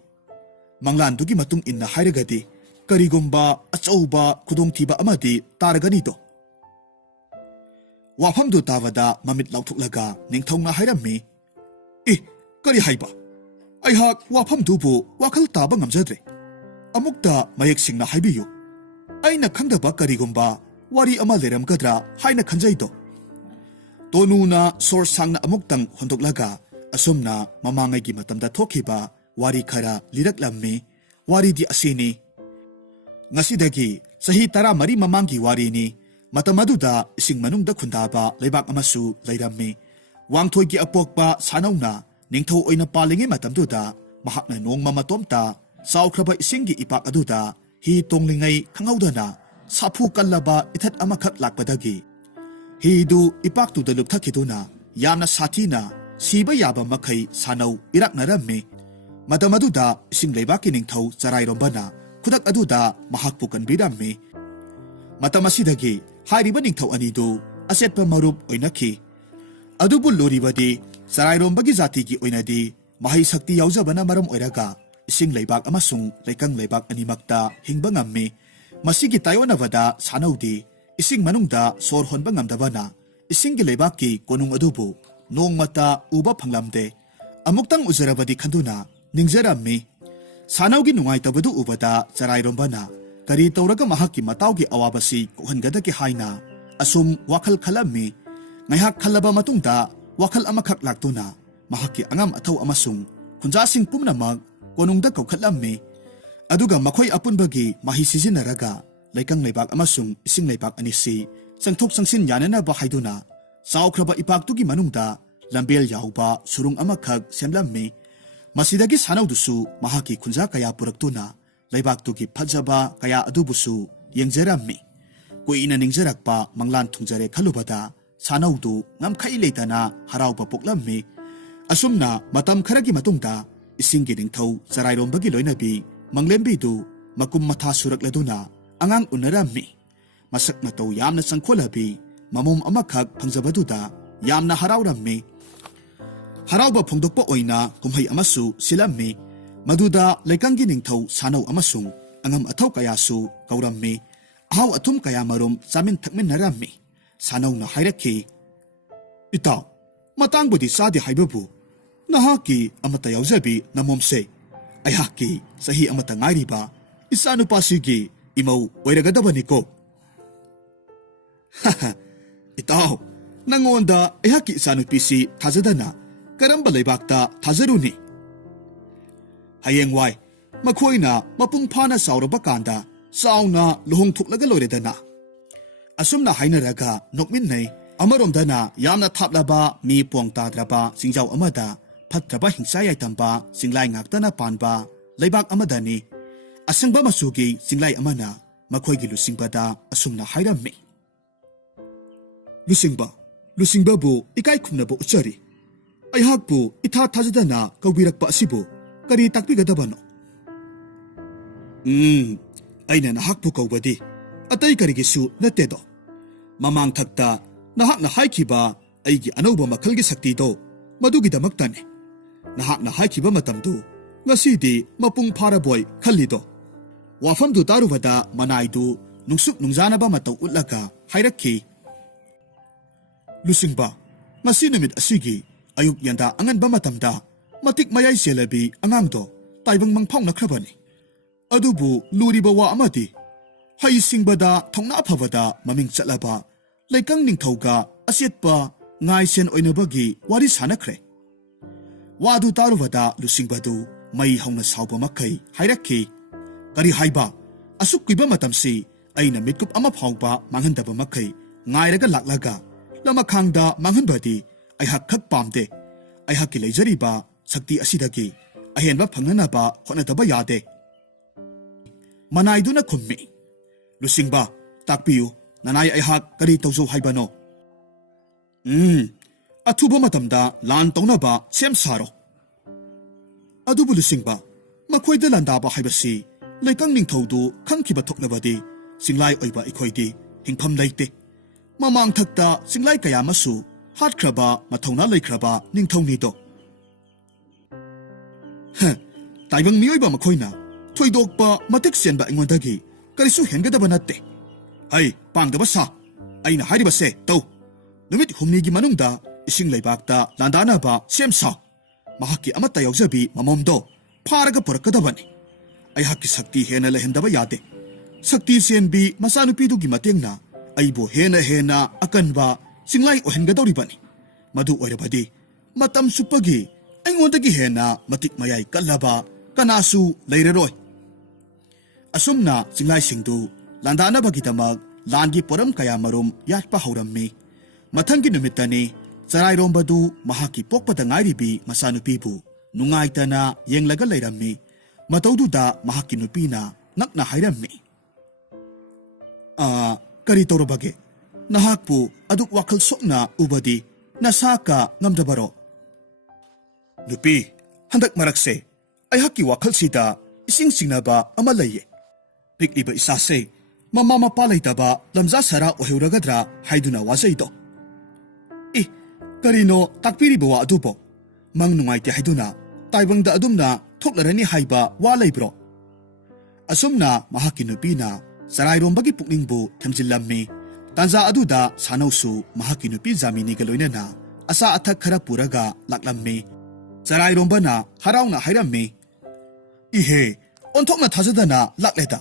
ꯃꯪꯂꯥꯟꯗꯨꯒꯤ ꯃꯇꯨꯡ ꯏꯟꯅ ꯍꯥꯏꯔꯒꯗꯤ ꯀꯔꯤꯒꯨꯝꯕ ꯑꯆꯧꯕ ꯈꯨꯗꯣꯡꯊꯤꯕ ꯑꯃꯗꯤ ꯇꯥꯔꯒꯅꯤꯗꯣ꯫ ꯋꯥꯐꯝꯗꯨ ꯇꯥꯕꯗ ꯃꯃꯤꯠ ꯂꯥꯎꯊꯣꯛꯂꯒ ꯅꯤꯡꯊꯧꯅ ꯍꯥꯏꯔꯝꯃꯤ, ꯀꯔꯤ ꯍꯥꯏꯕ? ꯑꯩꯍꯥꯛ ꯋꯥꯐꯝꯗꯨꯕꯨ ꯋꯥꯈꯜ ꯇꯥꯕ ꯉꯝꯖꯗ꯭ꯔꯦ꯫ ꯑꯃꯨꯛꯇ ꯃꯌꯦꯛ ꯁꯦꯡꯅ ꯍꯥꯏꯕꯤꯌꯨ. ꯑꯩꯅ ꯈꯪꯗꯕ ꯀꯔꯤꯒꯨꯝꯕ ꯋꯥꯔꯤ ꯑꯃ ꯂꯩꯔꯝꯒꯗ꯭ꯔꯥ ꯍꯥꯏꯅ ꯈꯟꯖꯩꯗꯣ. ꯇꯣꯅꯨꯅ ꯁꯣꯔ ꯁꯥꯡꯅ ꯑꯃꯨꯛꯇꯪ ꯍꯣꯟꯗꯣꯛꯂꯒ ꯑꯁꯨꯝꯅ ꯃꯃꯥꯡꯉꯩꯒꯤ ꯃꯇꯝꯗ ꯊꯣꯛꯈꯤꯕ ꯋꯥꯔꯤ ꯈꯔ ꯂꯤꯔꯛꯂꯝꯃꯤ. ꯋꯥꯔꯤꯗꯤ ꯑꯁꯤꯅꯤ. ꯉꯁꯤꯗꯒꯤ ꯆꯍꯤ 14 ꯃꯃꯥꯡꯒꯤ ꯋꯥꯔꯤꯅꯤ. ꯃꯇꯝ ꯑꯗꯨꯗ ꯏꯁꯤꯡ ꯃꯅꯨꯡꯗ ꯈꯨꯟꯗꯥꯕ ꯂꯩꯕꯥꯛ ꯑꯃꯁꯨ ꯂꯩꯔꯝꯃꯤ. ꯋꯥꯡꯊꯣꯏꯒꯤ ꯑꯄꯣꯛꯄ ꯁꯥꯅꯧꯅ ꯅꯤꯡꯊꯧ ꯑꯣꯏꯅ ꯄꯥꯜꯂꯤꯉꯩ ꯃꯇꯝꯗꯨꯗ ꯃꯍꯥꯛꯅ ꯅꯣꯡꯃ ꯃꯇꯣꯝꯇ ꯆꯥꯎꯈ꯭ꯔꯕ ꯏꯁꯤꯡꯒꯤ ꯏꯄꯥꯛ ꯑꯗꯨꯗ ꯍꯤ ꯇꯣꯡꯂꯤꯉꯩ ꯈꯪꯍꯧꯗꯅ ꯁꯥꯐꯨ ꯀꯜꯂꯕ ꯏꯊꯠ ꯑꯃꯈꯛ ꯂꯥꯛꯄꯗꯒꯤ ꯍꯤꯗꯨ ꯏꯄꯥꯛꯇꯨꯗ ꯂꯨꯞꯊꯈꯤꯗꯨꯅ ꯌꯥꯝꯅ ꯁꯥꯊꯤꯅ ꯁꯤꯕ ꯌꯥꯕ ꯃꯈꯩ ꯁꯥꯅꯧ ꯏꯔꯥꯛꯅꯔꯝꯃꯤ. ꯃꯇꯝ ꯑꯗꯨꯗ ꯏꯁꯤꯡ ꯂꯩꯕꯥꯛꯀꯤ ꯅꯤꯡꯊꯧ ꯆꯔꯥꯏꯔꯣꯝꯕꯅ ꯈꯨꯗꯛ ꯑꯗꯨꯗ ꯃꯍꯥꯛꯄꯨ ꯀꯟꯕꯤꯔꯝꯃꯤ. ꯃꯇꯝ ꯑꯁꯤꯗꯒꯤ ꯍꯥꯏꯔꯤꯕ ꯅꯤꯡꯊꯧ ꯑꯅꯤꯗꯨ ꯑꯆꯦꯠꯄ ꯃꯔꯨꯞ ꯑꯣꯏꯅꯈꯤ. ꯑꯗꯨꯕꯨ ꯂꯨꯔꯤꯕꯗꯤ ꯆꯔꯥꯏꯔꯣꯝꯕꯒꯤ ꯖꯥꯇꯤꯒꯤ ꯑꯣꯏꯅꯗꯤ ꯃꯍꯩ ꯁꯛꯇꯤ ꯌꯥꯎꯖꯕꯅ ꯃꯔꯝ ꯑꯣꯏꯔꯒ ꯏꯁꯤꯡ ꯂꯩꯕꯥꯛ ꯑꯃꯁꯨꯡ ꯂꯩꯀꯪ ꯂꯩꯕꯥꯛ ꯑꯅꯤꯃꯛꯇ ꯍꯤꯡꯕ ꯉꯝꯃꯤ. ꯃꯁꯤꯒꯤ ꯇꯥꯏꯑꯣꯟꯅꯕꯗ ꯁꯥꯅꯧꯗꯤ ꯏꯁꯤꯡ ꯃꯅꯨꯡꯗ ꯁꯣꯔ ꯍꯣꯟꯕ ꯉꯝꯗꯕꯅ ꯏꯁꯤꯡꯒꯤ ꯂꯩꯕꯥꯛꯀꯤ ꯀꯣꯅꯨꯡ ꯑꯗꯨꯕꯨ ꯅꯣꯡꯃꯇ ꯎꯕ ꯐꯪꯂꯝꯗꯦ. ꯑꯃꯨꯛꯇꯪ ꯎꯖꯔꯕꯗꯤ ꯈꯟꯗꯨꯅ ꯅꯤꯡꯖꯔꯝꯃꯤ. ꯁꯥꯅꯧꯒꯤ ꯅꯨꯡꯉꯥꯏꯇꯕꯗꯨ ꯎꯕꯗ ꯆꯔꯥꯏꯔꯣꯝꯕꯅ ꯀꯔꯤ ꯇꯧꯔꯒ ꯃꯍꯥꯛꯀꯤ ꯃꯇꯥꯎꯒꯤ ꯑꯋꯥꯕꯁꯤ ꯀꯣꯛꯍꯟꯒꯗꯒꯦ ꯍꯥꯏꯅ ꯑꯁꯨꯝ ꯋꯥꯈꯜ ꯈꯜꯂꯝꯃꯤ. ꯉꯥꯏꯍꯥꯛ ꯈꯜꯂꯕ ꯃꯇꯨꯡꯗ ꯋꯥꯈꯜ ꯑꯃꯈꯛ ꯂꯥꯛꯇꯨꯅ ꯃꯍꯥꯛꯀꯤ ꯑꯉꯝ ꯑꯊꯧ ꯑꯃꯁꯨꯡ ꯈꯨꯟꯖꯥꯁꯤꯡ ꯄꯨꯝꯅꯃꯛ ꯀꯣꯅꯨꯡꯗ ꯀꯧꯈꯠꯂꯝꯃꯤ. ꯑꯗꯨꯒ ꯃꯈꯣꯏ ꯑꯄꯨꯟꯕꯒꯤ ꯃꯍꯩ ꯁꯤꯖꯤꯟꯅꯔꯒ ꯂꯩꯀꯪ ꯂꯩꯕꯥꯛ ꯑꯃꯁꯨꯡ ꯏꯁꯤꯡ ꯂꯩꯕꯥꯛ ꯑꯅꯤꯁꯤ ꯆꯪꯊꯣꯛ ꯆꯪꯁꯤꯟ ꯌꯥꯅꯅꯕ ꯍꯥꯏꯗꯨꯅ ꯆꯥꯎꯈ꯭ꯔꯕ ꯏꯄꯥꯛꯇꯨꯒꯤ ꯃꯅꯨꯡꯗ ꯂꯝꯕꯦꯜ ꯌꯥꯎꯕ ꯁꯨꯔꯨꯡ ꯑꯃꯈꯛ ꯁꯦꯝꯂꯝꯃꯤ. ꯃꯁꯤꯗꯒꯤ ꯁꯥꯅꯧꯗꯨꯁꯨ ꯃꯍꯥꯛꯀꯤ ꯈꯨꯟꯖꯥ ꯀꯌꯥ ꯄꯨꯔꯛꯇꯨꯅ ꯂꯩꯕꯥꯛꯇꯨꯒꯤ ꯐꯖꯕ ꯀꯌా ꯑꯗꯨꯕꯨꯁꯨ ꯌꯦꯡꯖꯔꯝꯃꯤ. ꯀꯨꯏꯅ ꯅꯤꯡꯖꯔꯛꯄ ꯃꯪꯂꯥꯟ ꯊꯨꯡꯖꯔꯦ ꯈꯜꯂꯨꯕꯗ ꯁꯥꯅꯧꯗꯨ ꯉꯝꯈꯩ ꯂꯩꯇꯅ ꯍꯔꯥꯎꯕ ꯄꯣꯛꯂꯝꯃꯤ. ꯑꯁꯨꯝꯅ ꯃꯇꯝ ꯈꯔꯒꯤ ꯃꯇꯨꯡꯗ ꯏꯁꯤꯡꯒꯤ ꯅꯤꯡꯊꯧ ꯆꯔꯥꯏꯔꯣꯝꯕꯒꯤ ꯂꯣꯏꯅꯕꯤ ꯃꯪꯂꯦꯝꯕꯤꯗꯨ ꯃꯀꯨꯝ ꯃꯊꯥ ꯁꯨꯔꯛꯂꯗꯨꯅ ꯑꯉꯥꯡ ꯎꯅꯔꯝꯃꯤ. ꯃꯁꯛ ꯃꯇꯧ ꯌꯥꯝꯅ ꯆꯪꯈꯣꯜꯂꯕꯤ ꯃꯃꯣꯝ ꯑꯃꯈꯛ ꯐꯪꯖꯕꯗꯨꯗ ꯌꯥꯝꯅ ꯍꯔꯥꯎꯔꯝꯃꯤ. ꯍꯔꯥꯎꯕ ꯐꯣꯡꯗꯣꯛꯄ ꯑꯣꯏꯅ ꯀꯨꯝꯍꯩ ꯑꯃꯁꯨ ꯁꯤꯜꯂꯝꯃꯤ. ꯃꯗꯨꯗ ꯂꯩꯀꯪꯒꯤ ꯅꯤꯡꯊꯧ ꯁꯥꯅꯧ ꯑꯃꯁꯨꯡ ꯑꯉꯝ ꯑꯊꯧ ꯀꯌꯥꯁꯨ ꯀꯧꯔꯝꯃꯤ. ꯑꯍꯥꯎ ꯑꯊꯨꯝ ꯀꯌꯥ ꯃꯔꯨꯝ ꯆꯥꯃꯤꯟ ꯊꯛꯃꯤꯟꯅꯔꯝꯃꯤ. ꯁꯥꯅꯧꯅ ꯍꯥꯏꯔꯛꯈꯤ, "ꯏꯇꯥꯎ, ꯃꯇꯥꯡꯕꯨꯗꯤ ꯆꯥꯗꯦ ꯍꯥꯏꯕꯕꯨ ꯅꯍꯥꯛꯀꯤ ꯑꯃꯠꯇ ꯌꯥꯎꯖꯕꯤ ꯅꯃꯣꯝꯁꯦ ꯑꯩꯍꯥꯛꯀꯤ ꯆꯍꯤ ꯑꯃꯠꯇ ꯉꯥꯏꯔꯤꯕ ꯏꯆꯥꯅꯨꯄꯥꯁꯤꯒꯤ ꯏꯃꯧ ꯑꯣꯏꯔꯒꯗꯕꯅꯤꯀꯣ." "ꯏꯇꯥꯎ, ꯅꯪꯉꯣꯟꯗ ꯑꯩꯍꯥꯛꯀꯤ ꯏꯆꯥꯅꯨꯄꯤꯁꯤ ꯊꯥꯖꯗꯅ ꯀꯔꯝꯕ ꯂꯩꯕꯥꯛꯇ ꯊꯥꯖꯔꯨꯅꯤ? ꯍꯌꯦꯡꯋꯥꯏ ꯃꯈꯣꯏꯅ ꯃꯄꯨꯡ ꯐꯥꯅ ꯆꯥꯎꯔꯕ ꯀꯥꯟꯗ ꯆꯥꯎꯅ ꯂꯨꯍꯣꯡꯊꯣꯛꯂꯒ ꯂꯣꯏꯔꯦꯗꯅ." ꯑꯁꯨꯝꯅ ꯍꯥꯏꯅꯔꯒ ꯅꯣꯛꯃꯤꯟꯅꯩ. ꯑꯃꯔꯣꯝꯗꯅ ꯌꯥꯝꯅ ꯊꯥꯞꯂꯕ ꯃꯤ ꯄꯣꯡ ꯇꯥꯗ꯭ꯔꯕ ꯆꯤꯡꯖꯥꯎ ꯑꯃꯗ ꯐꯠꯇ꯭ꯔꯕ ꯍꯤꯡꯁꯥ ꯌꯥꯏꯇꯝꯕ ꯆꯤꯡꯂꯥꯏ ꯉꯥꯛꯇꯅ ꯄꯥꯟꯕ ꯂꯩꯕꯥꯛ ꯑꯃꯗꯅꯤ. ꯑꯁꯪꯕ ꯃꯆꯨꯒꯤ ꯆꯤꯡꯂꯥꯏ ꯑꯃꯅ ꯃꯈꯣꯏꯒꯤ ꯂꯨꯆꯤꯡꯕꯗ ꯑꯁꯨꯝꯅ ꯍꯥꯏꯔꯝꯃꯤ, "ꯂꯨꯆꯤꯡꯕ, ꯂꯨꯆꯤꯡꯕꯕꯨ ꯏꯀꯥꯏ ꯈꯨꯝꯅꯕ ꯎꯠꯆꯔꯤ. ꯑꯩꯍꯥꯛꯄꯨ ꯏꯊꯥ ꯊꯥꯖꯗꯅ ꯀꯧꯕꯤꯔꯛꯄ ꯑꯁꯤꯕꯨ ꯀꯔꯤ ꯇꯥꯛꯄꯤꯒꯗꯕꯅꯣ?" "ꯑꯩꯅ ꯅꯍꯥꯛꯄꯨ ꯀꯧꯕꯗꯤ ꯑꯇꯩ ꯀꯔꯤꯒꯤꯁꯨ ꯅꯠꯇꯦꯗꯣ. ꯃꯃꯥꯡꯊꯛꯇ ꯅꯍꯥꯛꯅ ꯍꯥꯏꯈꯤꯕ ꯑꯩꯒꯤ ꯑꯅꯧꯕ ꯃꯈꯜꯒꯤ ꯁꯛꯇꯤꯗꯣ ꯃꯗꯨꯒꯤꯗꯃꯛꯇꯅꯤ. ꯅꯍꯥꯛꯅ ꯍꯥꯏꯈꯤꯕ ꯃꯇꯝꯗꯨ ꯉꯁꯤꯗꯤ ꯃꯄꯨꯡ ꯐꯥꯔꯕꯣꯏ ꯈꯜꯂꯤꯗꯣ." ꯋꯥꯐꯝꯗꯨ ꯇꯥꯔꯨꯕꯗ ꯃꯅꯥꯏꯗꯨ ꯅꯨꯡꯁꯨꯛ ꯅꯨꯡꯖꯥꯅꯕ ꯃꯇꯧ ꯎꯠꯂꯒ ꯍꯥꯏꯔꯛꯈꯤ, "ꯂꯨꯆꯤꯡꯕ, ꯉꯁꯤ ꯅꯨꯃꯤꯠ ꯑꯁꯤꯒꯤ ꯑꯌꯨꯛ ꯌꯦꯟꯗꯥ ꯑꯉꯟꯕ ꯃꯇꯝꯗ ꯃꯇꯤꯛ ꯃꯌꯥꯏ ꯆꯦꯜꯂꯕꯤ ꯑꯉꯥꯡꯗꯣ ꯇꯥꯏꯕꯪ ꯃꯪꯐꯥꯎꯅꯈ꯭ꯔꯕꯅꯤ. ꯑꯗꯨꯕꯨ ꯂꯨꯔꯤꯕ ꯋꯥ ꯑꯃꯗꯤ ꯍꯩ ꯁꯤꯡꯕꯗ ꯊꯧꯅꯥ ꯐꯕꯗ ꯃꯃꯤꯡ ꯆꯠꯂꯕ ꯂꯩꯀꯪ ꯅꯤꯡꯊꯧꯒ ꯑꯆꯦꯠꯄ ꯉꯥꯏꯁꯦꯟ ꯑꯣꯏꯅꯕꯒꯤ ꯋꯥꯔꯤ ꯁꯥꯅꯈ꯭ꯔꯦ." ꯋꯥꯗꯨ ꯇꯥꯔꯨꯕꯗ ꯂꯨꯆꯤꯡꯕꯗꯨ ꯃꯩ ꯍꯧꯅ ꯁꯥꯎꯕ ꯃꯈꯩ ꯍꯥꯏꯔꯛꯈꯤ, "ꯀꯔꯤ ꯍꯥꯏꯕ? ꯑꯁꯨꯛ ꯀꯨꯏꯕ ꯃꯇꯝꯁꯤ ꯑꯩꯅ ꯃꯤꯠꯀꯨꯞ ꯑꯃ ꯐꯥꯎꯕ ꯃꯥꯡꯍꯟꯗꯕ ꯃꯈꯩ ꯉꯥꯏꯔꯒ ꯂꯥꯛꯂꯒ ꯂꯃꯈꯥꯡꯗ ꯃꯥꯡꯍꯟꯕꯗꯤ ꯑꯩꯍꯥꯛ ꯈꯛ ꯄꯥꯝꯗꯦ. ꯑꯩꯍꯥꯛꯀꯤ ꯂꯩꯖꯔꯤꯕ ꯁꯛꯇꯤ ꯑꯁꯤꯗꯒꯤ ꯑꯍꯦꯟꯕ ꯐꯪꯅꯅꯕ ꯍꯣꯠꯅꯗꯕ ꯌꯥꯗꯦ." ꯃꯅꯥꯏꯗꯨꯅ ꯈꯨꯝꯃꯤ, "ꯂꯨꯆꯤꯡꯕ, ꯇꯥꯛꯄꯤꯌꯨ, ꯅꯅꯥꯏ ꯑꯩꯍꯥꯛ ꯀꯔꯤ ꯇꯧꯖꯧ ꯍꯥꯏꯕꯅꯣ?" "ꯑꯊꯨꯕ ꯃꯇꯝꯗ ꯂꯥꯟ ꯇꯧꯅꯕ ꯁꯦꯝ ꯁꯥꯔꯣ." "ꯑꯗꯨꯕꯨ ꯂꯨꯆꯤꯡꯕ, ꯃꯈꯣꯏꯗ ꯂꯥꯟꯗꯥꯕ ꯍꯥꯏꯕꯁꯤ ꯂꯩꯀꯪ ꯅꯤꯡꯊꯧꯗꯨ ꯈꯪꯈꯤꯕ ꯊꯣꯛꯅꯕꯗꯤ ꯆꯤꯡꯂꯥꯏ ꯑꯣꯏꯕ ꯑꯩꯈꯣꯏꯗꯤ ꯍꯤꯡꯐꯝ ꯂꯩꯇꯦ. ꯃꯃꯥꯡꯊꯛꯇ ꯆꯤꯡꯂꯥꯏ ꯀꯌꯥ ꯑꯃꯁꯨ ꯍꯥꯠꯈ꯭ꯔꯕ ꯃꯊꯧꯅꯥ ꯂꯩꯈ꯭ꯔꯕ ꯅꯤꯡꯊꯧꯅꯤꯗꯣ." "ꯇꯥꯏꯕꯪ ꯃꯤꯑꯣꯏꯕ ꯃꯈꯣꯏꯅ ꯊꯣꯏꯗꯣꯛꯄ ꯃꯇꯤꯛ ꯆꯦꯟꯕ ꯑꯩꯉꯣꯟꯗꯒꯤ ꯀꯔꯤꯁꯨ ꯍꯦꯟꯒꯗꯕ ꯅꯠꯇꯦ. ꯍꯩ ꯄꯥꯡꯗꯕ ꯁꯥ, ꯑꯩꯅ ꯍꯥꯏꯔꯤꯕꯁꯦ ꯇꯧ. ꯅꯨꯃꯤꯠ 8ꯅꯤꯒꯤ ꯃꯅꯨꯡꯗ ꯏꯁꯤꯡ ꯂꯩꯕꯥꯛꯇ ꯂꯥꯟꯗꯥꯅꯕ ꯁꯦꯝ ꯁꯥꯎ. ꯃꯍꯥꯛꯀꯤ ꯑꯃꯠꯇ ꯌꯥꯎꯖꯕꯤ ꯃꯃꯣꯝꯗꯣ ꯐꯥꯔꯒ ꯄꯨꯔꯛꯀꯗꯕꯅꯤ. ꯑꯩꯍꯥꯛꯀꯤ ꯁꯛꯇꯤ ꯍꯦꯟꯅ ꯂꯩꯍꯟꯗꯕ ꯌꯥꯗꯦ ꯁꯛꯇꯤ ꯁꯦꯟꯕꯤ ꯃꯆꯥꯅꯨꯄꯤꯗꯨꯒꯤ ꯃꯇꯦꯡꯅ ꯑꯩꯕꯨ ꯍꯦꯟꯅ ꯑꯀꯟꯕ ꯆꯤꯡꯂꯥꯏ ꯑꯣꯏꯍꯟꯒꯗꯧꯔꯤꯕꯅꯤ ꯃꯗꯨ ꯑꯣꯏꯔꯕꯗꯤ ꯃꯇꯝ ꯆꯨꯞꯄꯒꯤ ꯑꯩꯉꯣꯟꯗꯒꯤ ꯍꯦꯟꯅ ꯃꯇꯤꯛ ꯃꯌꯥꯏ ꯀꯜꯂꯕ ꯀꯅꯥꯁꯨ ꯂꯩꯔꯔꯣꯏ ꯑꯁꯨꯝꯅ ꯆꯤꯡꯂꯥꯏꯁꯤꯡꯗꯨ ꯂꯥꯟꯗꯥꯅꯕꯒꯤꯗꯃꯛ ꯂꯥꯟꯒꯤ ꯄꯣꯔꯝ ꯀꯌꯥꯃꯔꯨꯝ ꯌꯥꯠꯄ ꯍꯧꯔꯝꯃꯤ ꯃꯊꯪꯒꯤ ꯅꯨꯃꯤꯠꯇꯅꯤ ꯆꯔꯥꯏꯔꯣꯝꯕꯗꯨ ꯃꯍꯥꯛꯀꯤ ꯄꯣꯛꯄꯗ ꯉꯥꯏꯔꯤꯕꯤ ꯃꯆꯥꯅꯨꯄꯤꯕꯨ ꯅꯨꯡꯉꯥꯏꯇꯅ ꯌꯦꯡꯂꯒ ꯂꯩꯔꯝꯃꯤ ꯃꯇꯧꯗꯨꯗ ꯃꯍꯥꯛꯀꯤ ꯅꯨꯄꯤꯅ ꯉꯛꯅ ꯍꯥꯏꯔꯝꯃꯤ ꯀꯔꯤ ꯇꯧꯔꯕꯒꯦ ꯅꯍꯥꯛꯄꯨ ꯑꯗꯨꯛ ꯋꯥꯈꯜ ꯁꯣꯛꯅ ꯎꯕꯗꯤ ꯅꯁꯥꯀ ꯉꯝꯗꯕꯔꯣ ꯅꯨꯄꯤ ꯍꯟꯗꯛ ꯃꯔꯛꯁꯦ ꯑꯩꯍꯥꯛꯀꯤ ꯋꯥꯈꯜꯁꯤꯗ ꯏꯁꯤꯡ ꯆꯤꯡꯅꯕ ꯑꯃ ꯂꯩꯌꯦ ꯄꯤꯛꯂꯤꯕ ꯏꯆꯥꯁꯦ ꯃꯃꯥ ꯃꯄꯥ ꯂꯩꯇꯕ ꯂꯝꯖꯥ ꯁꯔꯥ ꯑꯣꯏꯍꯧꯔꯒꯗ꯭ꯔꯥ ꯍꯥꯏꯗꯨꯅ ꯋꯥꯖꯩꯗꯣ ꯀꯔꯤꯅꯣ ꯇꯥꯛꯄꯤꯔꯤꯕ ꯋꯥ ꯑꯗꯨꯕꯣ ꯃꯪ ꯅꯨꯡꯉꯥꯏꯇꯦ ꯍꯥꯏꯗꯨꯅ ꯇꯥꯏꯕꯪꯗ ꯑꯗꯨꯝꯅ ꯊꯣꯛꯂꯔꯅꯤ ꯍꯥꯏꯕ ꯋꯥ ꯂꯩꯕ꯭ꯔꯣ ꯑꯁꯨꯝꯅ ꯃꯍꯥꯛꯀꯤ ꯅꯨꯄꯤꯅ ꯆꯔꯥꯏꯔꯣꯝꯕꯒꯤ ꯄꯨꯛꯅꯤꯡꯕꯨ ꯊꯦꯝꯖꯤꯜꯂꯝꯃꯤ ꯇꯥꯟꯖꯥ ꯑꯗꯨꯗ ꯁꯥꯅꯧꯁꯨ ꯃꯍꯥꯛꯀꯤ ꯅꯨꯄꯤ ꯖꯥꯃꯤꯅꯤꯒ ꯂꯣꯏꯅꯅ ꯑꯆꯥ ꯑꯊꯛ ꯈꯔ ꯄꯨꯔꯒ ꯂꯥꯛꯂꯝꯃꯤ ꯆꯔꯥꯏꯔꯣꯝꯕꯅ ꯍꯔꯥꯎꯅ ꯍꯥꯏꯔꯝꯃꯤ ꯏꯍꯦ ꯑꯣꯟꯊꯣꯛꯅ ꯊꯥꯖꯗꯅ ꯂꯥꯛꯂꯦꯗ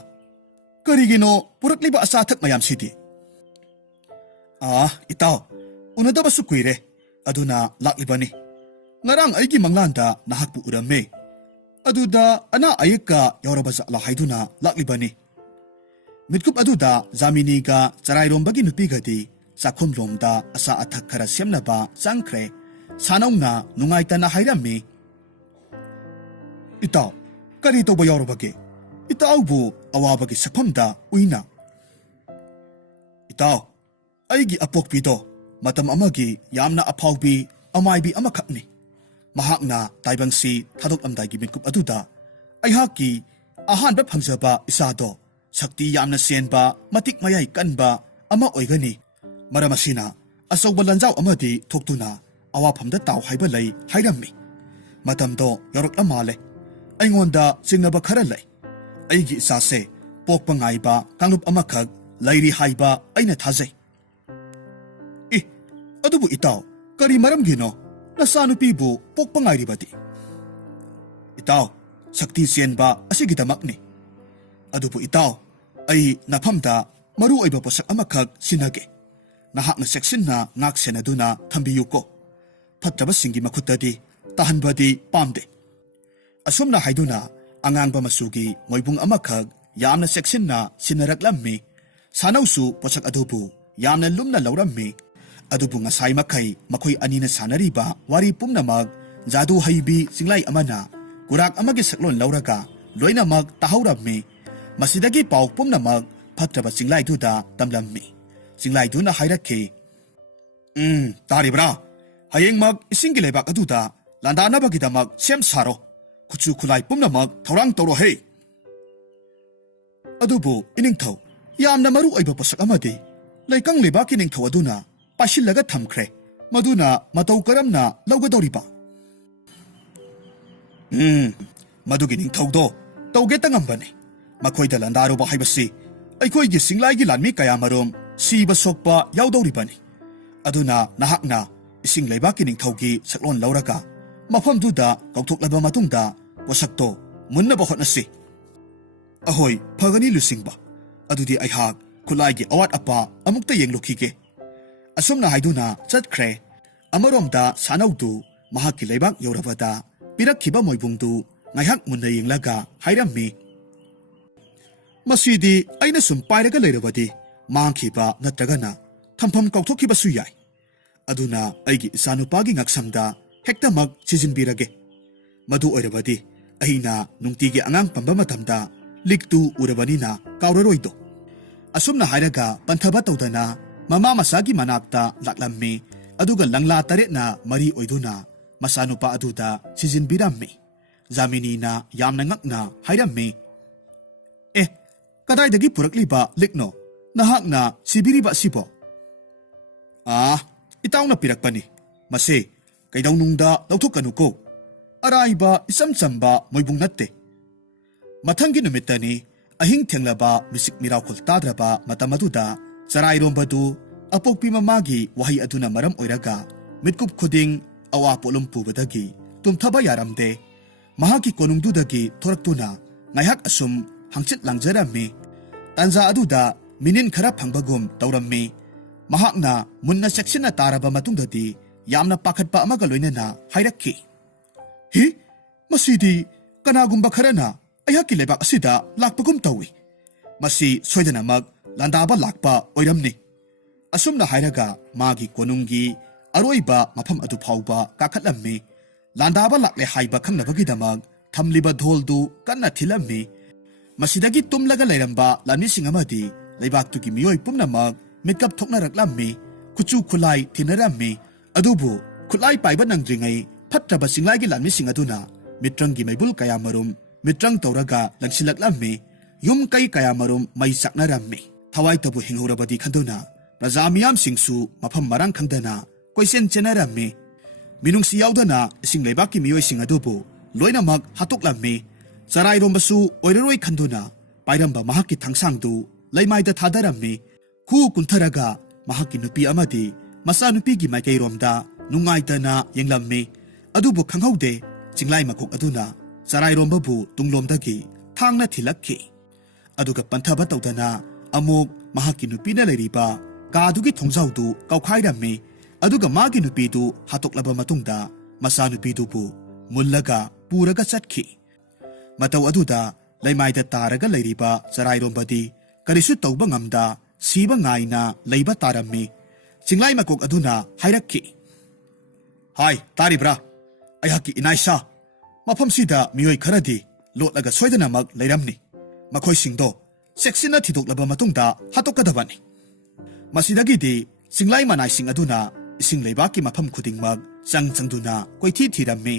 ꯀꯔꯤꯒꯤꯅꯣ ꯄꯨꯔꯛꯂꯤꯕ ꯑꯆꯥ ꯑꯊꯛ ꯃꯌꯥꯝꯁꯤꯗꯤ ꯏꯇꯥꯎ ꯎꯅꯗꯕꯁꯨ ꯀꯨꯏꯔꯦ ꯑꯗꯨꯅ ꯂꯥꯛꯂꯤꯕꯅꯤ ꯉꯔꯥꯡ ꯑꯩꯒꯤ ꯃꯪꯂꯥꯟꯗ ꯅꯍꯥꯛꯄꯨ ꯎꯔꯝꯃꯦ ꯑꯗꯨꯗ ꯑꯅꯥ ꯑꯌꯦꯛꯀ ꯌꯥꯎꯔꯕ ꯖꯥꯠꯂꯥ ꯍꯥꯏꯗꯨꯅ ꯂꯥꯛꯂꯤꯕꯅꯤ ꯃꯤꯠꯀꯨꯞ ꯑꯗꯨꯗ ꯖꯥꯃꯤꯅꯤꯒ ꯆꯔꯥꯏꯔꯣꯝꯕꯒꯤ ꯅꯨꯄꯤꯒꯗꯤ ꯆꯥꯛꯈꯨꯝꯂꯣꯝꯗ ꯑꯆꯥ ꯑꯊꯛ ꯈꯔ ꯁꯦꯝꯅꯕ ꯆꯪꯈ꯭ꯔꯦ ꯁꯥꯅꯧꯅ ꯅꯨꯡꯉꯥꯏꯇꯅ ꯍꯥꯏꯔꯝꯃꯤ ꯏꯇꯥꯎ ꯀꯔꯤ ꯇꯧꯕ ꯌꯥꯎꯔꯕꯒꯦ ꯏꯇꯥꯎꯕꯨ ꯑꯋꯥꯕꯒꯤ ꯁꯛꯐꯝꯗ ꯎꯏꯅ ꯏꯇꯥꯎ ꯑꯩꯒꯤ ꯑꯄꯣꯛꯄꯤꯗꯣ ꯃꯇꯝ ꯑꯃꯒꯤ ꯌꯥꯝꯅ ꯑꯐꯥꯎꯕꯤ ꯑꯃꯥꯏꯕꯤ ꯑꯃꯈꯛꯅꯤ ꯃꯍꯥꯛꯅ ꯇꯥꯏꯕꯪꯁꯤ ꯊꯥꯗꯣꯛꯂꯝꯗꯥꯏꯒꯤ ꯃꯤꯠꯀꯨꯞ ꯑꯗꯨꯗ ꯑꯩꯍꯥꯛꯀꯤ ꯑꯍꯥꯟꯕ ꯐꯪꯖꯕ ꯏꯆꯥꯗꯣ ꯁꯛꯇꯤ ꯌꯥꯝꯅ ꯆꯦꯟꯕ ꯃꯇꯤꯛ ꯃꯌꯥꯏ ꯀꯟꯕ ꯑꯃ ꯑꯣꯏꯒꯅꯤ ꯃꯔꯝ ꯑꯁꯤꯅ ꯑꯆꯧꯕ ꯂꯟꯖꯥꯎ ꯑꯃꯗꯤ ꯊꯣꯛꯇꯨꯅ ꯑꯋꯥꯐꯝꯗ ꯇꯥꯎ ꯍꯥꯏꯕ ꯂꯩ ꯍꯥꯏꯔꯝꯃꯤ ꯃꯇꯝꯗꯣ ꯌꯧꯔꯛꯂ ꯃꯥꯜꯂꯦ ꯑꯩꯉꯣꯟꯗ ꯆꯤꯡꯅꯕ ꯈꯔ ꯂꯩ ꯑꯩꯒꯤ ꯏꯆꯥꯁꯦ ꯄꯣꯛꯄ ꯉꯥꯏꯕ ꯀꯥꯡꯂꯨꯞ ꯑꯃꯈꯛ ꯂꯩꯔꯤ ꯍꯥꯏꯕ ꯑꯩꯅ ꯊꯥꯖꯩ ꯑꯗꯨꯕꯨ ꯏꯇꯥꯎ ꯀꯔꯤ ꯃꯔꯝꯒꯤꯅꯣ ꯅꯆꯥꯅꯨꯄꯤꯕꯨ ꯄꯣꯛꯄ ꯉꯥꯏꯔꯤꯕꯗꯤ ꯏꯇꯥꯎ ꯁꯛꯇꯤ ꯆꯦꯟꯕ ꯑꯁꯤꯒꯤꯗꯃꯛꯅꯤ ꯑꯗꯨꯕꯨ ꯏꯇꯥꯎ ꯑꯩ ꯅꯐꯝꯗ ꯃꯔꯨ ꯑꯣꯏꯕ ꯄꯣꯠꯁꯛ ꯑꯃꯈꯛ ꯁꯤꯟꯅꯒꯦ ꯅꯍꯥꯛꯅ ꯆꯦꯛꯁꯤꯟꯅ ꯉꯥꯛ ꯁꯦꯟꯅꯗꯨꯅ ꯊꯝꯕꯤꯌꯨꯀꯣ ꯐꯠꯇꯕꯁꯤꯡꯒꯤ ꯃꯈꯨꯠꯇꯗꯤ ꯇꯥꯍꯟꯕꯗꯤ ꯄꯥꯝꯗꯦ ꯑꯁꯨꯝꯅ ꯍꯥꯏꯗꯨꯅ ꯑꯉꯥꯡꯕ ꯃꯆꯨꯒꯤ ꯃꯣꯏꯕꯨꯡ ꯑꯃꯈꯛ ꯌꯥꯝꯅ ꯆꯦꯛꯁꯤꯟꯅ ꯁꯤꯟꯅꯔꯛꯂꯝꯃꯤ ꯁꯥꯅꯧꯁꯨ ꯄꯣꯠꯁꯛ ꯑꯗꯨꯕꯨ ꯌꯥꯝꯅ ꯂꯨꯝꯅ ꯂꯧꯔꯝꯃꯤ ꯑꯗꯨꯕꯨ ꯉꯁꯥꯏ ꯃꯈꯩ ꯃꯈꯣꯏ ꯑꯅꯤꯅ ꯁꯥꯟꯅꯔꯤꯕ ꯋꯥꯔꯤ ꯄꯨꯝꯅꯃꯛ ꯖꯥꯗꯨ ꯍꯩꯕꯤ ꯆꯤꯡꯂꯥꯏ ꯑꯃꯅ ꯀꯨꯔꯥꯛ ꯑꯃꯒꯤ ꯁꯛꯂꯣꯟ ꯂꯧꯔꯒ ꯂꯣꯏꯅꯃꯛ ꯇꯥꯍꯧꯔꯝꯃꯤ ꯃꯁꯤꯗꯒꯤ ꯄꯥꯎ ꯄꯨꯝꯅꯃꯛ ꯐꯠꯇꯕ ꯆꯤꯡꯂꯥꯏꯗꯨꯗ ꯇꯝꯂꯝꯃꯤ ꯆꯤꯡꯂꯥꯏꯗꯨꯅ ꯍꯥꯏꯔꯛꯈꯤ ꯇꯥꯔꯤꯕ꯭ꯔꯥ ꯍꯌꯦꯡꯃꯛ ꯏꯁꯤꯡꯒꯤ ꯂꯩꯕꯥꯛ ꯑꯗꯨꯗ ꯂꯥꯟꯗꯥꯅꯕꯒꯤꯗꯃꯛ ꯁꯦꯝ ꯁꯥꯔꯣ ꯈꯨꯠꯁꯨ ꯈꯨꯠꯂꯥꯏ ꯄꯨꯝꯅꯃꯛ ꯊꯧꯔꯥꯡ ꯇꯧꯔꯣꯍꯦ ꯑꯗꯨꯕꯨ ꯏꯅꯤꯡꯊꯧ ꯌꯥꯝꯅ ꯃꯔꯨ ꯑꯣꯏꯕ ꯄꯣꯠꯁꯛ ꯑꯃꯗꯤ ꯂꯩꯀꯪ ꯂꯩꯕꯥꯛꯀꯤ ꯅꯤꯡꯊꯧ ꯑꯗꯨꯅ ꯄꯥꯏꯁꯤꯜꯂꯒ ꯊꯝꯈ꯭ꯔꯦ ꯃꯗꯨꯅ ꯃꯇꯧ ꯀꯔꯝꯅ ꯂꯧꯒꯗꯧꯔꯤꯕ ꯃꯗꯨꯒꯤ ꯅꯤꯡꯊꯧꯗꯣ ꯇꯧꯒꯦꯇ ꯉꯝꯕꯅꯤ ꯃꯈꯣꯏꯗ ꯂꯥꯟꯗꯥꯔꯨꯕ ꯍꯥꯏꯕꯁꯤ ꯑꯩꯈꯣꯏꯒꯤ ꯆꯤꯡꯂꯥꯏꯒꯤ ꯂꯥꯟꯃꯤ ꯀꯌꯥꯃꯔꯨꯝ ꯁꯤꯕ ꯁꯣꯛꯄ ꯌꯥꯎꯗꯧꯔꯤꯕꯅꯤ ꯑꯗꯨꯅ ꯅꯍꯥꯛꯅ ꯏꯁꯤꯡ ꯂꯩꯕꯥꯛꯀꯤ ꯅꯤꯡꯊꯧꯒꯤ ꯁꯛꯂꯣꯟ ꯂꯧꯔꯒ ꯃꯐꯝꯗꯨꯗ ꯀꯧꯊꯣꯛꯂꯕ ꯃꯇꯨꯡꯗ ꯄꯣꯠꯁꯛꯇꯣ ꯃꯨꯟꯅꯕ ꯍꯣꯠꯅꯁꯤ ꯑꯍꯣꯏ ꯐꯒꯅꯤ ꯂꯨꯆꯤꯡꯕ ꯑꯗꯨꯗꯤ ꯑꯩꯍꯥꯛ ꯈꯨꯠꯂꯥꯏꯒꯤ ꯑꯋꯥꯠ ꯑꯄꯥ ꯑꯃꯨꯛꯇ ꯌꯦꯡꯂꯨꯈꯤꯒꯦ ꯑꯁꯨꯝꯅ ꯍꯥꯏꯗꯨꯅ ꯆꯠꯈ꯭ꯔꯦ ꯑꯃꯔꯣꯝꯗ ꯁꯥꯅꯧꯗꯨ ꯃꯍꯥꯛꯀꯤ ꯂꯩꯕꯥꯛ ꯌꯧꯔꯕꯗ ꯄꯤꯔꯛꯈꯤꯕ ꯃꯣꯏꯕꯨꯡꯗꯨ ꯉꯥꯏꯍꯥꯛ ꯃꯨꯟꯅ ꯌꯦꯡꯂꯒ ꯍꯥꯏꯔꯝꯃꯤ ꯃꯁꯤꯗꯤ ꯑꯩꯅ ꯁꯨꯝ ꯄꯥꯏꯔꯒ ꯂꯩꯔꯕꯗꯤ ꯃꯥꯡꯈꯤꯕ ꯅꯠꯇ꯭ꯔꯒꯅ ꯊꯝꯐꯝ ꯀꯥꯎꯊꯣꯛꯈꯤꯕꯁꯨ ꯌꯥꯏ ꯑꯗꯨꯅ ꯑꯩꯒꯤ ꯏꯆꯥꯅꯨꯄꯥꯒꯤ ꯉꯛꯁꯝꯗ ꯍꯦꯛꯇꯃꯛ ꯁꯤꯖꯤꯟꯕꯤꯔꯒꯦ ꯃꯗꯨ ꯑꯣꯏꯔꯕꯗꯤ ꯑꯩꯅ ꯅꯨꯡꯇꯤꯒꯤ ꯑꯉꯥꯡ ꯄꯝꯕ ꯃꯇꯝꯗ ꯂꯤꯛꯇꯨ ꯎꯔꯕꯅꯤꯅ ꯀꯥꯎꯔꯔꯣꯏꯗꯣ ꯑꯁꯨꯝꯅ ꯍꯥꯏꯔꯒ ꯄꯟꯊꯕ ꯇꯧꯗꯅ ꯃꯃꯥ ꯃꯆꯥꯒꯤ ꯃꯅꯥꯛꯇ ꯂꯥꯛꯂꯝꯃꯤ ꯑꯗꯨꯒ ꯂꯪꯂꯥ ꯇꯔꯦꯠꯅ ꯃꯔꯤ ꯑꯣꯏꯗꯨꯅ ꯃꯆꯥꯅꯨꯄꯥ ꯑꯗꯨꯗ ꯁꯤꯖꯤꯟꯕꯤꯔꯝꯃꯤ ꯖꯥꯃꯤꯅꯤꯅ ꯌꯥꯝꯅ ꯉꯛꯅ ꯍꯥꯏꯔꯝꯃꯤ ꯀꯗꯥꯏꯗꯒꯤ ꯄꯨꯔꯛꯂꯤꯕ ꯂꯤꯛꯅꯣ ꯅꯍꯥꯛꯅ ꯁꯤꯕꯤꯔꯤꯕ ꯑꯁꯤꯕꯣ ꯏꯇꯥꯎꯅ ꯄꯤꯔꯛꯄꯅꯤ ꯃꯁꯤ ꯀꯩꯗꯧꯅꯨꯡꯗ ꯂꯧꯊꯣꯛꯀꯅꯨꯀꯣ ꯑꯔꯥꯏꯕ ꯏꯆꯝ ꯆꯝꯕ ꯃꯣꯏꯕꯨꯡ ꯅꯠꯇꯦ ꯃꯊꯪꯒꯤ ꯅꯨꯃꯤꯠꯇꯅꯤ ꯑꯍꯤꯡ ꯊꯦꯡꯂꯕ ꯃꯤꯁꯤꯛ ꯃꯤꯔꯥꯎꯈꯨꯜ ꯇꯥꯗ꯭ꯔꯕ ꯃꯇꯝ ꯑꯗꯨꯗ ꯆꯔꯥꯏꯔꯣꯝꯕꯗꯨ ꯑꯄꯣꯛꯄꯤ ꯃꯃꯥꯒꯤ ꯋꯥꯍꯩ ꯑꯗꯨꯅ ꯃꯔꯝ ꯑꯣꯏꯔꯒ ꯃꯤꯠꯀꯨꯞ ꯈꯨꯗꯤꯡ ꯑꯋꯥ ꯄꯣꯠꯂꯨꯝ ꯄꯨꯕꯗꯒꯤ ꯇꯨꯝꯊꯕ ꯌꯥꯔꯝꯗꯦ ꯃꯍꯥꯛꯀꯤ ꯀꯣꯅꯨꯡꯗꯨꯗꯒꯤ ꯊꯣꯔꯛꯇꯨꯅ ngayhak asum hangchit langjarami. Tanza aduda minin khara phangbagum tawrammi. Mahakna munna seksina taraba matungdadi yamna pakhatpa amaga loinana hairakki. Hi? Masidi kanagumba kharana ayhakki leibak asida lakpagum tawi. Masi soidanamak landaba lakpa oiramni. Asumna hairaga magi konungi aroiba mafam adu phauba kakhatlammi. Landaba lakle haiba khangnabagidamag thamliba dholdu kanna thilammi. Masidagi tumlaga lairamba lanmising amadi leibaktugi miyoi pumnamag mitkap thoknaraklammi. Kuchu khulai thinarammi. Adubu khulai paiba nangdringai phatraba singlai gi lanmising aduna mitrangi maibul kaya marum mitrang tauraga langsilaklammi. Yum kai kaya marum mai saknarammi. Thawai tabu hinghurabadi khanduna Raja miyam singsu mafam marang khangdana koisen chenarammi. Minungsi yaudana ising leibaki miyoi sing adubu loinamak hatuklammi. Sarai rombasu oireroi khanduna pairamba mahaki thangsangdu leimaida thadarammi. Khu kuntharaga mahaki nupi amadi masa nupi gi maikai romda nungaitana yenglammi. Adubu khanghaude jinglai makok aduna sarai rombabu tunglomdagi thangna thilakki. Aduga panthaba tawdana amuk mahaki nupi na leiriba kadugi thongzaudu kaukhairami. Aduga magi nupidu hatoklaba matungda masa nupidubu mullaga puraga chatki. Mataw aduda leimaida taraga leiriba sarairombadi karisu tawba ngamda siba ngaina leiba tarammi. Jinglai makok aduna hairakki. Hai taribra ayhaki inaisa mafamsida miyoi kharadi lotlaga soidanamak leiramni. Makhoi singdo seksina thidoklaba matungda hatokadabani. Masidagidi singlai manai sing aduna ising leibaki mafam khudingmak changduna koithi thirammi.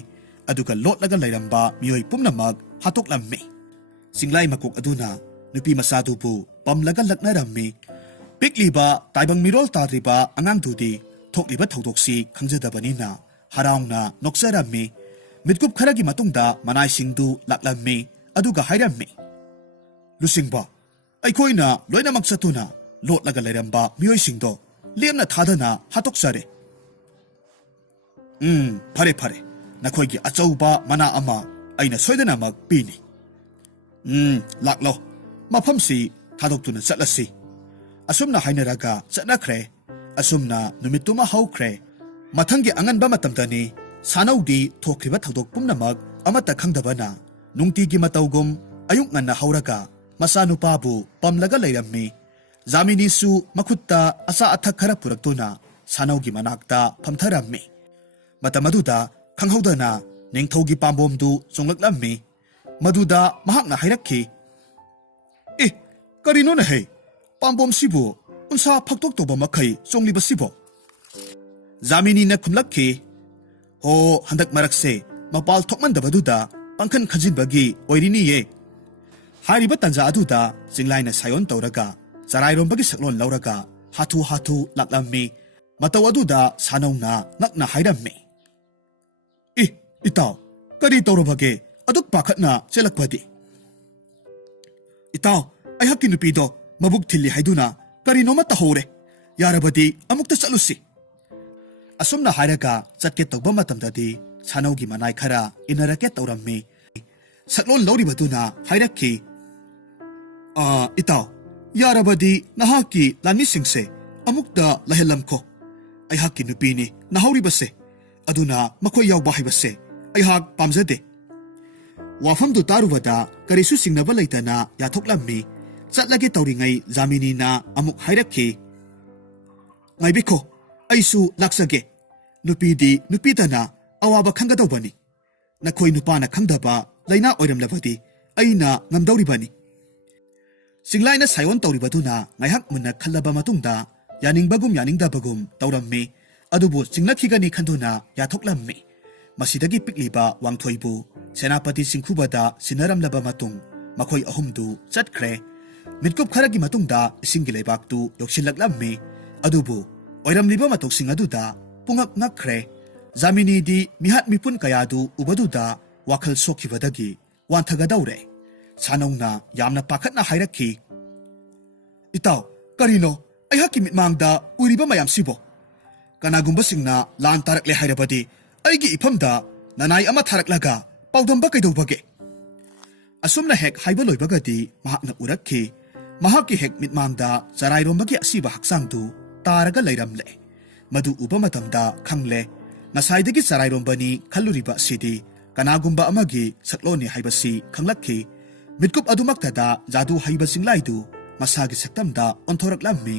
Aduga lotlaga leiramba miyoi pumnamak hatoklammi. Singlai makok aduna nupi masadubu pamlaga laknarammi. Pikliba taibang mirol tadriba angangdudi thokliba thaudoksi khangjadabanina haraungna noksarammi. Mitkup kharagi matungda manai singdu laklammi. Aduga hairammi. Lusingba aikoina loinamak satuna lotlaga leiramba miyoi singdo lemna thadana hatoksare. Phare phare nakhoigi achauba mana ama aina soidanamak pini. Laklo mafamsi thadokuna chatlasi. Asumna hainaraga chatnakhre. Asumna numituma haukre. Mathangi anganba matamdani sanaudi thokriba thodok pumnamak amata khangdabana nungtigi matawgum ayuk nganna hauraga masanupabu pamlaga leirammi. Zamini su makutta asa athak khara puraktuna sanaugi manakta phamtharammi. Matamaduda khanghaudana ningthaugi pambomdu chonglaklammi. Maduda mahakna hairakki. Karino na hai pambom sibo unsa phaktok toba makhai chongliba sibo. Zamini na khumlakki. Ho handak marakse mapal thokmandabaduda pangkhan khanjinbagi oirini ye. Hariba tanja aduda jinglai na sayon tauraga sarairombagi saklon lauraga hatu laklammi. Mataw aduda sanauna nakna hairammi. Itaw kari taurabage aduk pakhatna chelakpadi. Itaw ayhakki nupido mabuk thilli haiduna karinoma tahore yarabadi amukta chalusi. Asumna hairaga chatke tawba matamdadi sanaugi manai khara inarake tawrammi. Saklon lauribaduna hairakki. Itaw yarabadi nahaki lani singse amukta lahelamko. Ayhakki nupini nahauribase aduna makhoi yawba haibase ayhak pamjade. Wafamdu tarubada karisu singnaba leitana yathoklammi. Chatlage tawringai Zamini na amuk hairakki. Ngaibiko aisu laksage nupidi nupitana awaba khangadawbani. Nakhoi nupana khangdaba laina oiramlabadi aina ngamdawribani. Singlaina sayon tawribaduna ngaihak munna khallaba matungda yaningbagum yaningdabagum tawrammi. Adubu singlakhigani khanduna yathoklammi. Masidagi pikliba wangthoibu Senapati Singkhubada sinaramlaba matung makhoi ahumdu chatkre. Mitkup kharagi matungda isinggi leibaktu yoksilaklammi. Adubu oiramliba matoksing aduda pungak ngakre. Zamini di mihat mipun kayadu ubaduda wakhal sokhibadagi wanthagadawre. Sanaungna yamna pakhatna hairakki. Itaw karino ayhakki mitmangda uriba mayam sibo. Kanagumba singna lan tarakle hairabadi aigi iphamda nanai ama tharaklaga paudamba kaidawbage. Asumna hek haiba loibagadi mahakna urakhi mahakki hek mitmangda charairomagi asiba haksangdu taraga leiramle madu uba matamda khangle nasaidagi charairombani khalluriba sidi kanagumba amagi sakloni haibasi khanglakhi mitkup adumaktada jadu haiba singlaidu masagi saktamda onthoraklammi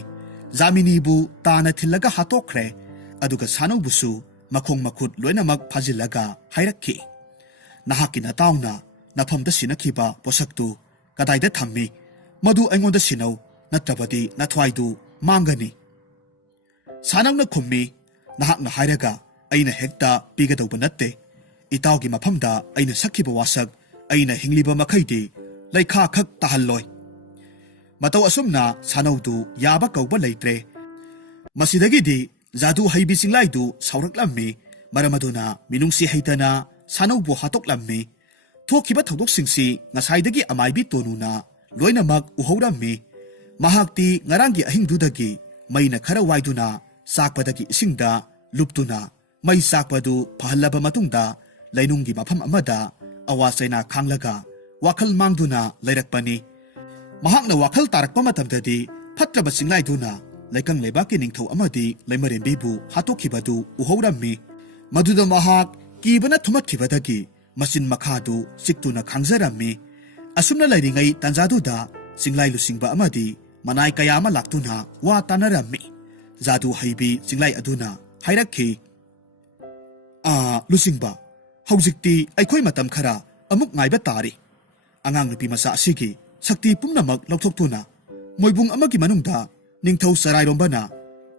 jaminibu tana thillaga hatokre aduga sanaubusu makhong makhut loinamak phajillaga hairakhi nahaki natauna nafamda sinakhiba posaktu kadaida thammi madu aingonda sinau natrabadi nathwaidu mangani sanangna khummi nahakna hairaga aina hekta pigadauba natte itawgi mafamda aina sakhiba wasak aina hingliba makhaidi laikha khak tahalloi matau asumna sanaudu yaba kauba leitre masidagidi jadu haibi singlaidu sauraklammi maramaduna minungsi heitana sanaubu hatoklammi thokhiba thodok-singsi ngasaidagi amaibi tonuna loinamak uhaurammi mahakti ngarangi ahingdudagi maina khara waiduna sakpadagi isingda luptuna mai sakpadu phahallaba matungda lainunggi mafam amada awasaina khanglaga wakhal mangduna leirakpani mahakna wakhal tarakpa matamdadi phatraba singlaiduna laikang lebaki ningthau amadi laimarembibu hatokhibadu uhaurammi maduda mahak kibana thumakhibadagi masin makhadu siktuna khangjarammi asumna lairingai tanjaduda singlai lusingba amadi manai kayama laktuna wa tanarammi jadu haibi singlai aduna hairakhi lusingba haujikti aikhoi matam khara amuk ngaiba tari angang nupi masa asigi sakti pumnamak lauthokuna moibung amagi manungda ningthau sarairombana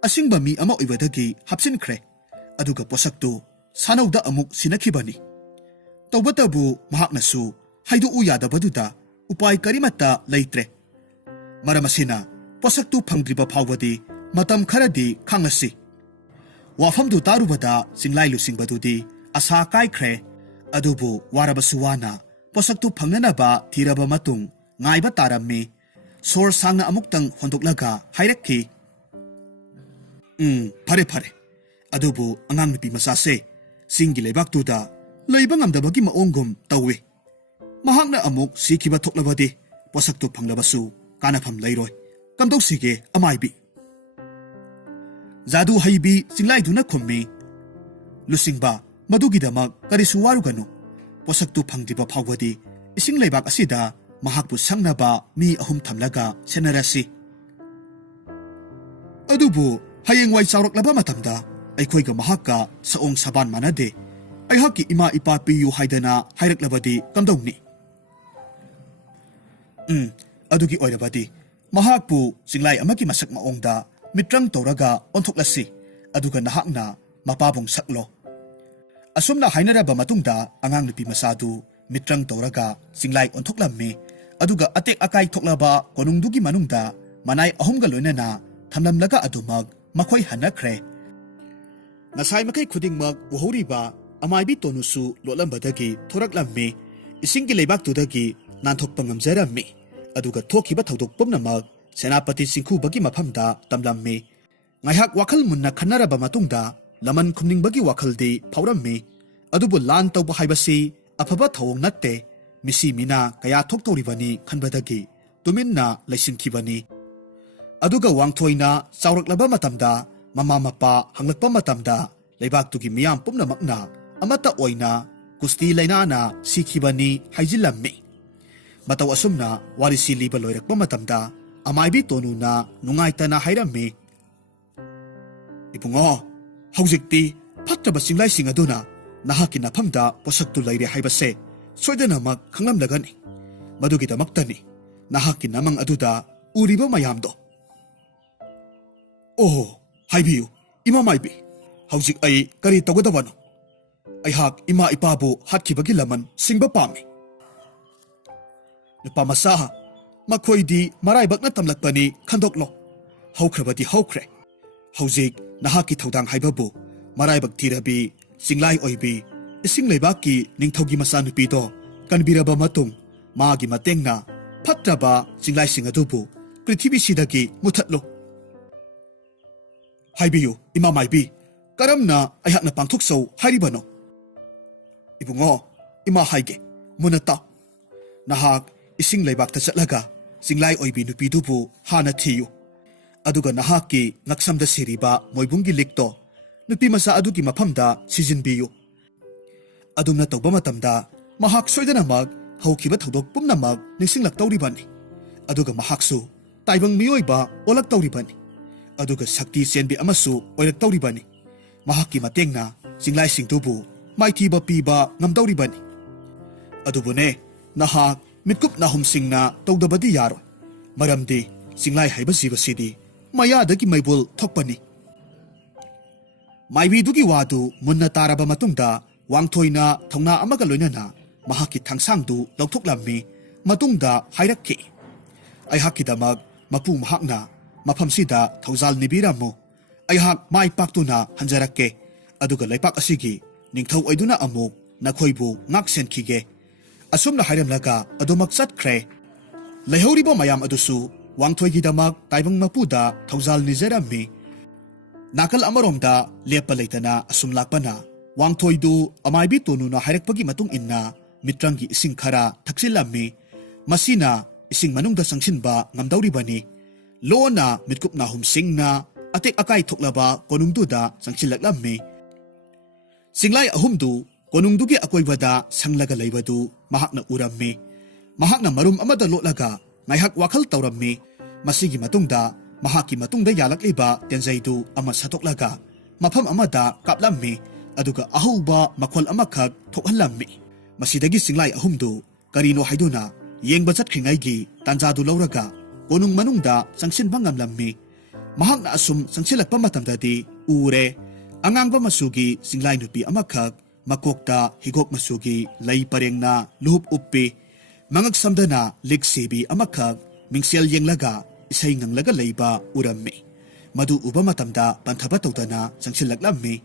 asingba mi ama oibadagi hapsinkhre aduga posaktu sanauda amuk sinakhibani tawbatabu mahaknasu haidu uyadabaduda upai karimata leitre maramasina posaktu phangdriba phawadi matam kharadi khangasi wafamdu tarubada singlai lusingbadudi asa kaikhre adubu warabasuwana posaktu phangnanaba thiraba matung ngaiba tarammi sor sangna amuktang hondoklaga hairakhi phare phare adubu angang nupi masase singi lebaktuda leiba ngamdabagi maonggum tawi mahakna amuk sikhiba thoklabadi posaktu phanglabasu kanafam leiroi kamdosige amaibi jadu haibi singlaiduna khummi lusingba madugidamak karisu waruganu posaktu phangdiba phawadi ising leibak asida mahakpu sangnaba mi ahum thamlaga senarasi adubu hayengwai chawraklaba matamda aikhoiga mahakka saong saban manade aihaki ima ipa piyu haidana hairaklabadi kamdongni adugi oirabadi mahakpu singlai amaki masak maongda mitrang toraga onthoklasi aduga nahakna mapabong saklo asumna hainaraba matungda angang nupi masadu mitrang toraga singlai onthoklammi aduga atek akai thoklaba konungdugi manungda manai ahumga loinana thamlamlaga adumak makhoi hanakre nasai makai khudingmak uhoriba amaibi tonusu lolambadagi thoraklammi isinggi leibaktudagi nanthokpa ngamjarammi aduga thokhiba thodok pumnamak senapati singkhubagi mafamda tamlammi ngaihak wakhal munna khanaraba matungda laman khumningbagi wakhaldi phaurammi adubu lan tawba haibasi afaba thawong natte misi mina kaya thoktoribani khanbadagi tuminna laisinkhibani aduga wangthoina chawraklaba matamda mama mapa hanglakpa matamda leibaktugi miyam pumnamakna amata oina kusti lainana sikhibani haijilammi mataw asumna warisi liba loirakpa matamda amaibi tonuna nungaitana hairammi ipungo haujikti phatraba singlai singaduna nahaki nafamda posaktu laire haibase soidanamak khanglamlagani madugidamaktani nahaki namang aduda uriba mayamdo haibiyu ima maibi haujik ai kari tawgadawano aihak ima ipabu hatkibagi laman singba pami nupa masaha makhoidi maraibakna tamlakpani khandoklo haukrabadi haukre haujik nahaki thodang haibabu maraibak thirabi singlai oibi ising leibaki ningthogi masanupido kanbiraba matung magi matengna phatraba singlai singadubu prithibi sidagi muthatlo haibiyu ima maibi karamna aihakna pangthokso hairibano ibungo ima haige munata nahak ising leibak ta chatlaga singlai oibi nupidubu hana thiyu aduga nahaki ngaksamda siriba moibungi likto nupi masa adugi maphamda sijinbiyu adumna tawba matamda mahak soidana mag haukiba thodok pumnamak ningsinglak tawribani aduga mahaksu taibang miyoiba olak tawribani aduga sakti senbi amasu oirak tawribani mahaki matengna singlai singtubu maithiba piba ngamdawribani adubune nahak mitkup nahum singna tawdabadi yaro maramdi singlai haiba sibasidi mayadagi maibul thokpani maibidugi wadu munna taraba matungda wangthoina thongna amaga loinana mahaki thangsangdu lauthoklammi matungda hairakki aihaki damak mapu mahakna mafamsida thawjal nibiramu aihak mai paktuna hanjarakke aduga leipak asigi ningthau oiduna amuk nakhoibu ngak senkhige asumna hairamlaga adumak chatkhre leihoribo mayam adusu wangthoigi damak taibang mapuda thawjal nijarammi nakal amaromda lepa leitana asum lakpana wangthoidu amaibi tonuna hairakpagi matung inna mitrangi ising khara thaksillammi masina ising manungda sangsinba ngamdauribani lona mitkupna humsingna atek akai thoklaba konungduda sangsilaklammi singlai ahumdu konungdugi akoibada sanglaga leibadu mahakna urammi mahakna marum amada lotlaga ngaihak wakhal tawrammi masigi matungda mahaki matungda yalakliba tenjaidu ama satoklaga mafam amada kaplammi aduga ahuba makhol amakhak thokhallammi masidagi singlai ahumdu karino haiduna yengba chatkhingaigi tanjadu lauraga konung manungda sangsinba ngamlammi mahakna asum sangsilakpa matamdadi ure angangba masugi singlai nupi amakhak makokta higok masugi lei parengna luhup uppi mangak samdana liksebi amakhak mingsel yenglaga isai nganglaga leiba urammi madu uba matamda panthaba tawdana sangsilaklammi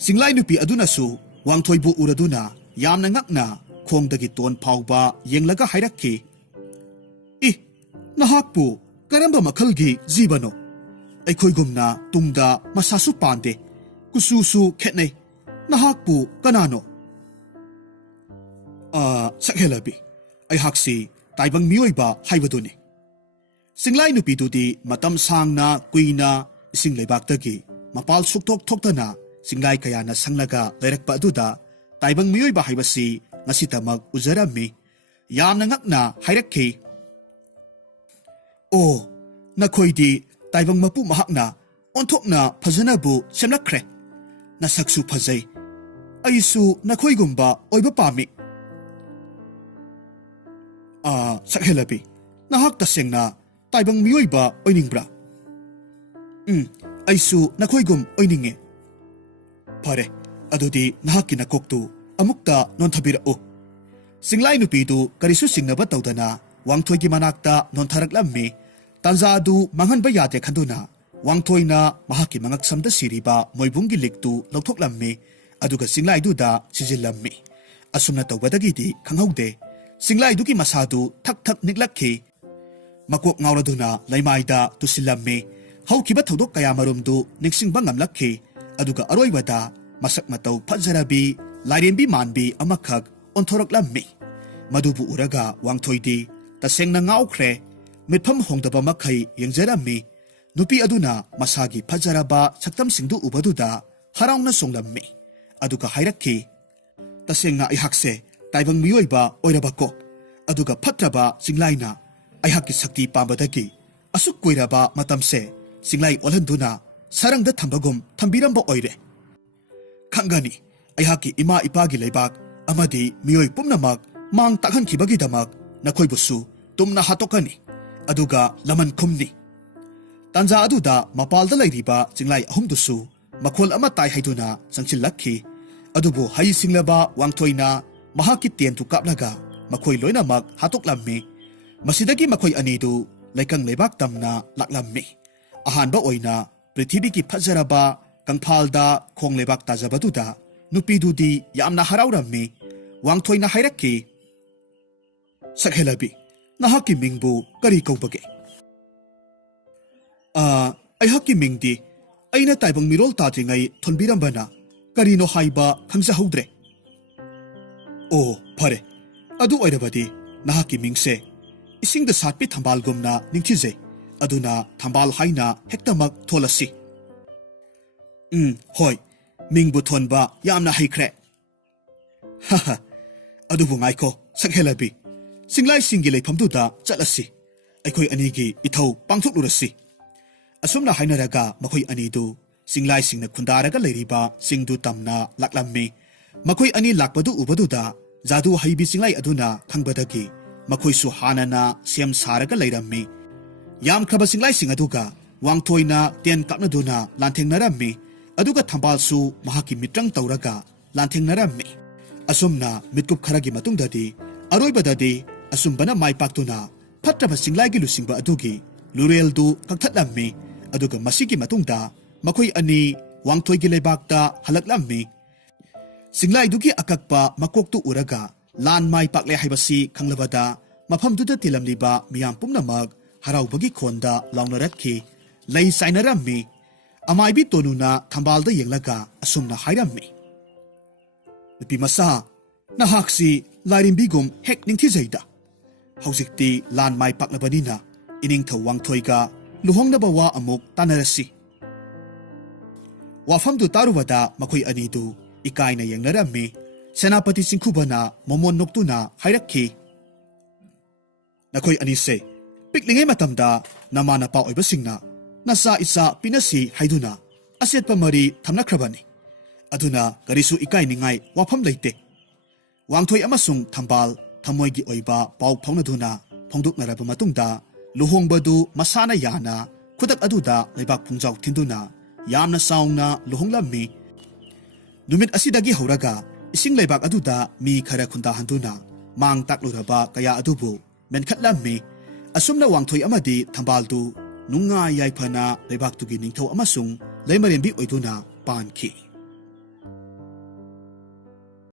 singlai nupi adunasu wangthoibu uraduna yamna ngakna khongdagi ton phawba yenglaga hairakki I nahakpu karamba makhalgi jibano aikhoigumna tungda masasu pande kususu khetnei nahakpu kanano sakhelabi aihaksi taibang miyoiba haibaduni singlai nupidudi matam sangna kuina ising leibaktagi mapal sukthok thoktana singlai kayana sanglaga leirakpa aduda taibang miyoiba haibasi ngasitamag ujarammi yamna ngakna hairakki o nakhoidi taibang mapu mahakna onthokna phajanabu semlakhre nasaksu phajai aisu nakhoigumba oiba pami sakhelabi nahak tasengna taibang miyoiba oiningbra aisu nakhoigum oininge phare adudi nahakki nakoktu amukta nonthabirao singlai nupidu karisu singnaba tawdana wangthoigi manakta nontharaklammi tanjadu manghanba yate khanduna wangthoina mahaki mangak samda siriba moibungi liktu lauthoklammi aduga singlai duda sijillammi asumna tawbadagidi khanghaude singlai dugi masadu thak thak niklakhi makok ngauraduna laimaida tusillammi haukiba thodok kaya marumdu niksingba ngamlakhi aduga aroibada masak matau phajarabi lairembi manbi amakhak onthoroklammi madubu uraga wangthoidi tasengna ngaukhre mitpham hongdaba makhai yengjarammi nupi aduna masagi phajaraba saktam singdu ubaduda haraungna songlammi aduga hairakhi tasengna ihakse taibang miyoiba oirabako aduga phatraba singlaina aihakki sakti pambadagi asuk koiraba matamse singlai olhanduna sarangda thambagum thambiramba oire khangani aihakki ima ipagi leibak amadi miyoi pumnamak mang takhankibagi damak nakhoibusu tumna hatokani aduga laman khumni tanja aduda mapalda lairiba singlai ahumdusu makhol ama tai haiduna sangchilakhi adubu hai singlaba wangthoina mahaki tentu kaplaga makhoi loinamak hatoklammi masidagi makhoi anidu laikang lebak tamna laklammi ahanba oina prithibhi ki phajaraba kangphalda khong lebak tajabaduda nupidudi yamna haraurammi wangthoina hairakki sakhelabi nahaki mingbu kari kaubage aihakki mingdi aina taibang mirol tadringai thonbirambana karino haiba khangjahoudre o phare adu oirabadi ꯅꯍꯥꯛꯀꯤ ꯃꯤꯡꯁꯦ ꯏꯁꯤꯡꯗ ꯁꯥꯠꯄꯤ ꯊꯝꯕꯥꯜꯒꯨꯝꯅ ꯅꯤꯡꯊꯤꯖꯩ ꯑꯗꯨꯅ ꯊꯝꯕꯥꯜ ꯍꯥꯏꯅ ꯍꯦꯛꯇꯃꯛ ꯊꯣꯜꯂꯁꯤ ꯍꯣꯏ ꯃꯤꯡꯕꯨ ꯊꯣꯟꯕ ꯌꯥꯝꯅ ꯍꯩꯈ꯭ꯔꯦ ꯍꯥꯍꯥ ꯑꯗꯨꯕꯨ ꯉꯥꯏꯈꯣ ꯁꯛꯍꯦꯜꯂꯕꯤ ꯆꯤꯡꯂꯥꯏꯁꯤꯡꯒꯤ ꯂꯩꯐꯝꯗꯨꯗ ꯆꯠꯂꯁꯤ ꯑꯩꯈꯣꯏ ꯑꯅꯤꯒꯤ ꯏꯊꯧ ꯄꯥꯡꯊꯣꯛꯂꯨꯔꯁꯤ ꯑꯁꯨꯝꯅ ꯍꯥꯏꯅꯔꯒ ꯃꯈꯣꯏ ꯑꯅꯤꯗꯨ ꯆꯤꯡꯂꯥꯏꯁꯤꯡꯅ ꯈꯨꯟꯗꯥꯔꯒ ꯂꯩꯔꯤꯕ ꯆꯤꯡꯗꯨ ꯇꯝꯅ ꯂꯥꯛꯂꯝꯃꯤ ꯃꯈꯣꯏ ꯑꯅꯤ ꯂꯥꯛꯄꯗꯨ ꯎꯕꯗꯨꯗ ꯖꯥꯗꯨ ꯍꯩꯕꯤ ꯆꯤꯡꯂꯥꯏ ꯑꯗꯨꯅ ꯈꯪꯕꯗꯒꯤ ꯃꯈꯣꯏꯁꯨ ꯍꯥꯟꯅꯅ ꯁꯦꯝ ꯁꯥꯔꯒ ꯂꯩꯔꯝꯃꯤ ꯌꯥꯝꯈ꯭ꯔꯕ ꯆꯤꯡꯂꯥꯏꯁꯤꯡ ꯑꯗꯨꯒ ꯋꯥꯡꯊꯣꯏꯅ ꯇꯦꯟ ꯀꯥꯞꯅꯗꯨꯅ ꯂꯥꯟꯊꯦꯡꯅꯔꯝꯃꯤ ꯑꯗꯨꯒ ꯊꯝꯕꯥꯜꯁꯨ ꯃꯍꯥꯛꯀꯤ ꯃꯤꯇ꯭ꯔꯪ ꯇꯧꯔꯒ ꯂꯥꯟꯊꯦꯡꯅꯔꯝꯃꯤ ꯑꯁꯨꯝꯅ ꯃꯤꯠꯀꯨꯞ ꯈꯔꯒꯤ ꯃꯇꯨꯡꯗꯗꯤ ꯑꯔꯣꯏꯕꯗꯗꯤ ꯑꯁꯨꯝꯕꯅ ꯃꯥꯏ ꯄꯥꯛꯇꯨꯅ ꯐꯠꯇ꯭ꯔꯕ ꯆꯤꯡꯂꯥꯏꯒꯤ ꯂꯨꯆꯤꯡꯕ ꯑꯗꯨꯒꯤ ꯂꯨꯔꯦꯜꯗꯨ ꯀꯛꯊꯠꯂꯝꯃꯤ ꯑꯗꯨꯒ ꯃꯁꯤꯒꯤ ꯃꯇꯨꯡꯗ ꯃꯈꯣꯏ ꯑꯅꯤ ꯋꯥꯡꯊꯣꯏꯒꯤ ꯂꯩꯕꯥꯛꯇ ꯍꯜꯂꯛꯂꯝꯃꯤ ꯆꯤꯡꯂꯥꯏꯗꯨꯒꯤ ꯑꯀꯛꯄ ꯃꯀꯣꯛꯇꯨ ꯎꯔꯒ ꯂꯥꯟ ꯃꯥꯏ ꯄꯥꯛꯂꯦ ꯍꯥꯏꯕꯁꯤ ꯈꯪꯂꯕꯗ ꯃꯐꯝꯗꯨꯗ ꯇꯤꯜꯂꯝꯂꯤꯕ ꯃꯤꯌꯥꯝ ꯄꯨꯝꯅꯃꯛ ꯍꯔꯥꯎꯕꯒꯤ ꯈꯣꯟꯗ ꯂꯥꯎꯅꯔꯛꯈꯤ ꯂꯩ ꯆꯥꯏꯅꯔꯝꯃꯤ ꯑꯃꯥꯏꯕꯤ ꯇꯣꯅꯨꯅ ꯊꯝꯕꯥꯜꯗ ꯌꯦꯡꯂꯒ ꯑꯁꯨꯝꯅ ꯍꯥꯏꯔꯝꯃꯤ ꯅꯨꯄꯤ ꯃꯆꯥ ꯅꯍꯥꯛꯁꯤ ꯂꯥꯏꯔꯦꯝꯕꯤꯒꯨꯝ ꯍꯦꯛ ꯅꯤꯡꯊꯤꯖꯩꯗ ꯍꯧꯖꯤꯛꯇꯤ ꯂꯥꯟ ꯃꯥꯏ ꯄꯥꯛꯂꯕꯅꯤꯅ ꯏꯅꯤꯡꯊꯧ ꯋꯥꯡꯊꯣꯏꯒ ꯂꯨꯍꯣꯡꯅꯕ ꯋꯥ ꯑꯃꯨꯛ ꯇꯥꯟꯅꯔꯁꯤ ꯋꯥꯐꯝꯗꯨ ꯇꯥꯔꯨꯕꯗ ꯃꯈꯣꯏ ꯑꯅꯤꯗꯨ ꯏꯀꯥꯏꯅ ꯌꯦꯡꯅꯔꯝꯃꯤ ꯁꯦꯅꯥꯄꯇꯤ ꯆꯤꯡꯈꯨꯕꯅ ꯃꯣꯃꯣꯟ ꯅꯣꯛꯇꯨꯅ ꯍꯥꯏꯔꯛꯈꯤ ꯅꯈꯣꯏ ꯑꯅꯤꯁꯦ ꯄꯤꯛꯂꯤꯉꯩ ꯃꯇꯝꯗ ꯅꯃꯥ ꯅꯄꯥ ꯑꯣꯏꯕꯁꯤꯡꯅ ꯅꯆꯥ ꯏꯆꯥ ꯄꯤꯅꯁꯤ ꯍꯥꯏꯗꯨꯅ ꯑꯆꯦꯠꯄ ꯃꯔꯤ ꯊꯝꯅꯈ꯭ꯔꯕꯅꯤ ꯑꯗꯨꯅ ꯀꯔꯤꯁꯨ ꯏꯀꯥꯏꯅꯤꯡꯉꯥꯏ ꯋꯥꯐꯝ ꯂꯩꯇꯦ ꯋꯥꯡꯊꯣꯏ ꯑꯃꯁꯨꯡ ꯊꯝꯕꯥꯜ ꯊꯃꯣꯏꯒꯤ ꯑꯣꯏꯕ ꯄꯥꯎ ꯐꯥꯎꯅꯗꯨꯅ ꯐꯣꯡꯗꯣꯛꯅꯔꯕ ꯃꯇꯨꯡꯗ ꯂꯨꯍꯣꯡꯕꯗꯨ ꯃꯁꯥꯅ ꯌꯥꯅ ꯈꯨꯗꯛ ꯑꯗꯨꯗ ꯂꯩꯕꯥꯛ ꯄꯨꯡꯖꯥꯎ ꯊꯤꯟꯗꯨꯅ ꯌꯥꯝꯅ ꯆꯥꯎꯅ ꯂꯨꯍꯣꯡꯂꯝꯃꯤ ꯅꯨꯃꯤꯠ ꯑꯁꯤꯗꯒꯤ ꯍꯧꯔꯒ ꯏꯁꯤꯡ ꯂꯩꯕꯥꯛ ꯑꯗꯨꯗ ꯃꯤ ꯈꯔ ꯈꯨꯟꯗꯥꯍꯟꯗꯨꯅ ꯃꯥꯡ ꯇꯥꯛꯂꯨꯔꯕ ꯀꯌꯥ ꯑꯗꯨꯕꯨ ꯃꯦꯟꯈꯠꯂꯝꯃꯤ ꯑꯁꯨꯝꯅ ꯋꯥꯡꯊꯣꯏ ꯑꯃꯗꯤ ꯊꯝꯕꯥꯜꯗꯨ ꯅꯨꯡꯉꯥꯏ ꯌꯥꯏꯐꯅ ꯂꯩꯕꯥꯛꯇꯨꯒꯤ ꯅꯤꯡꯊꯧ ꯑꯃꯁꯨꯡ ꯂꯩꯃꯔꯦꯝꯕꯤ ꯑꯣꯏꯗꯨꯅ ꯄꯥꯟꯈꯤ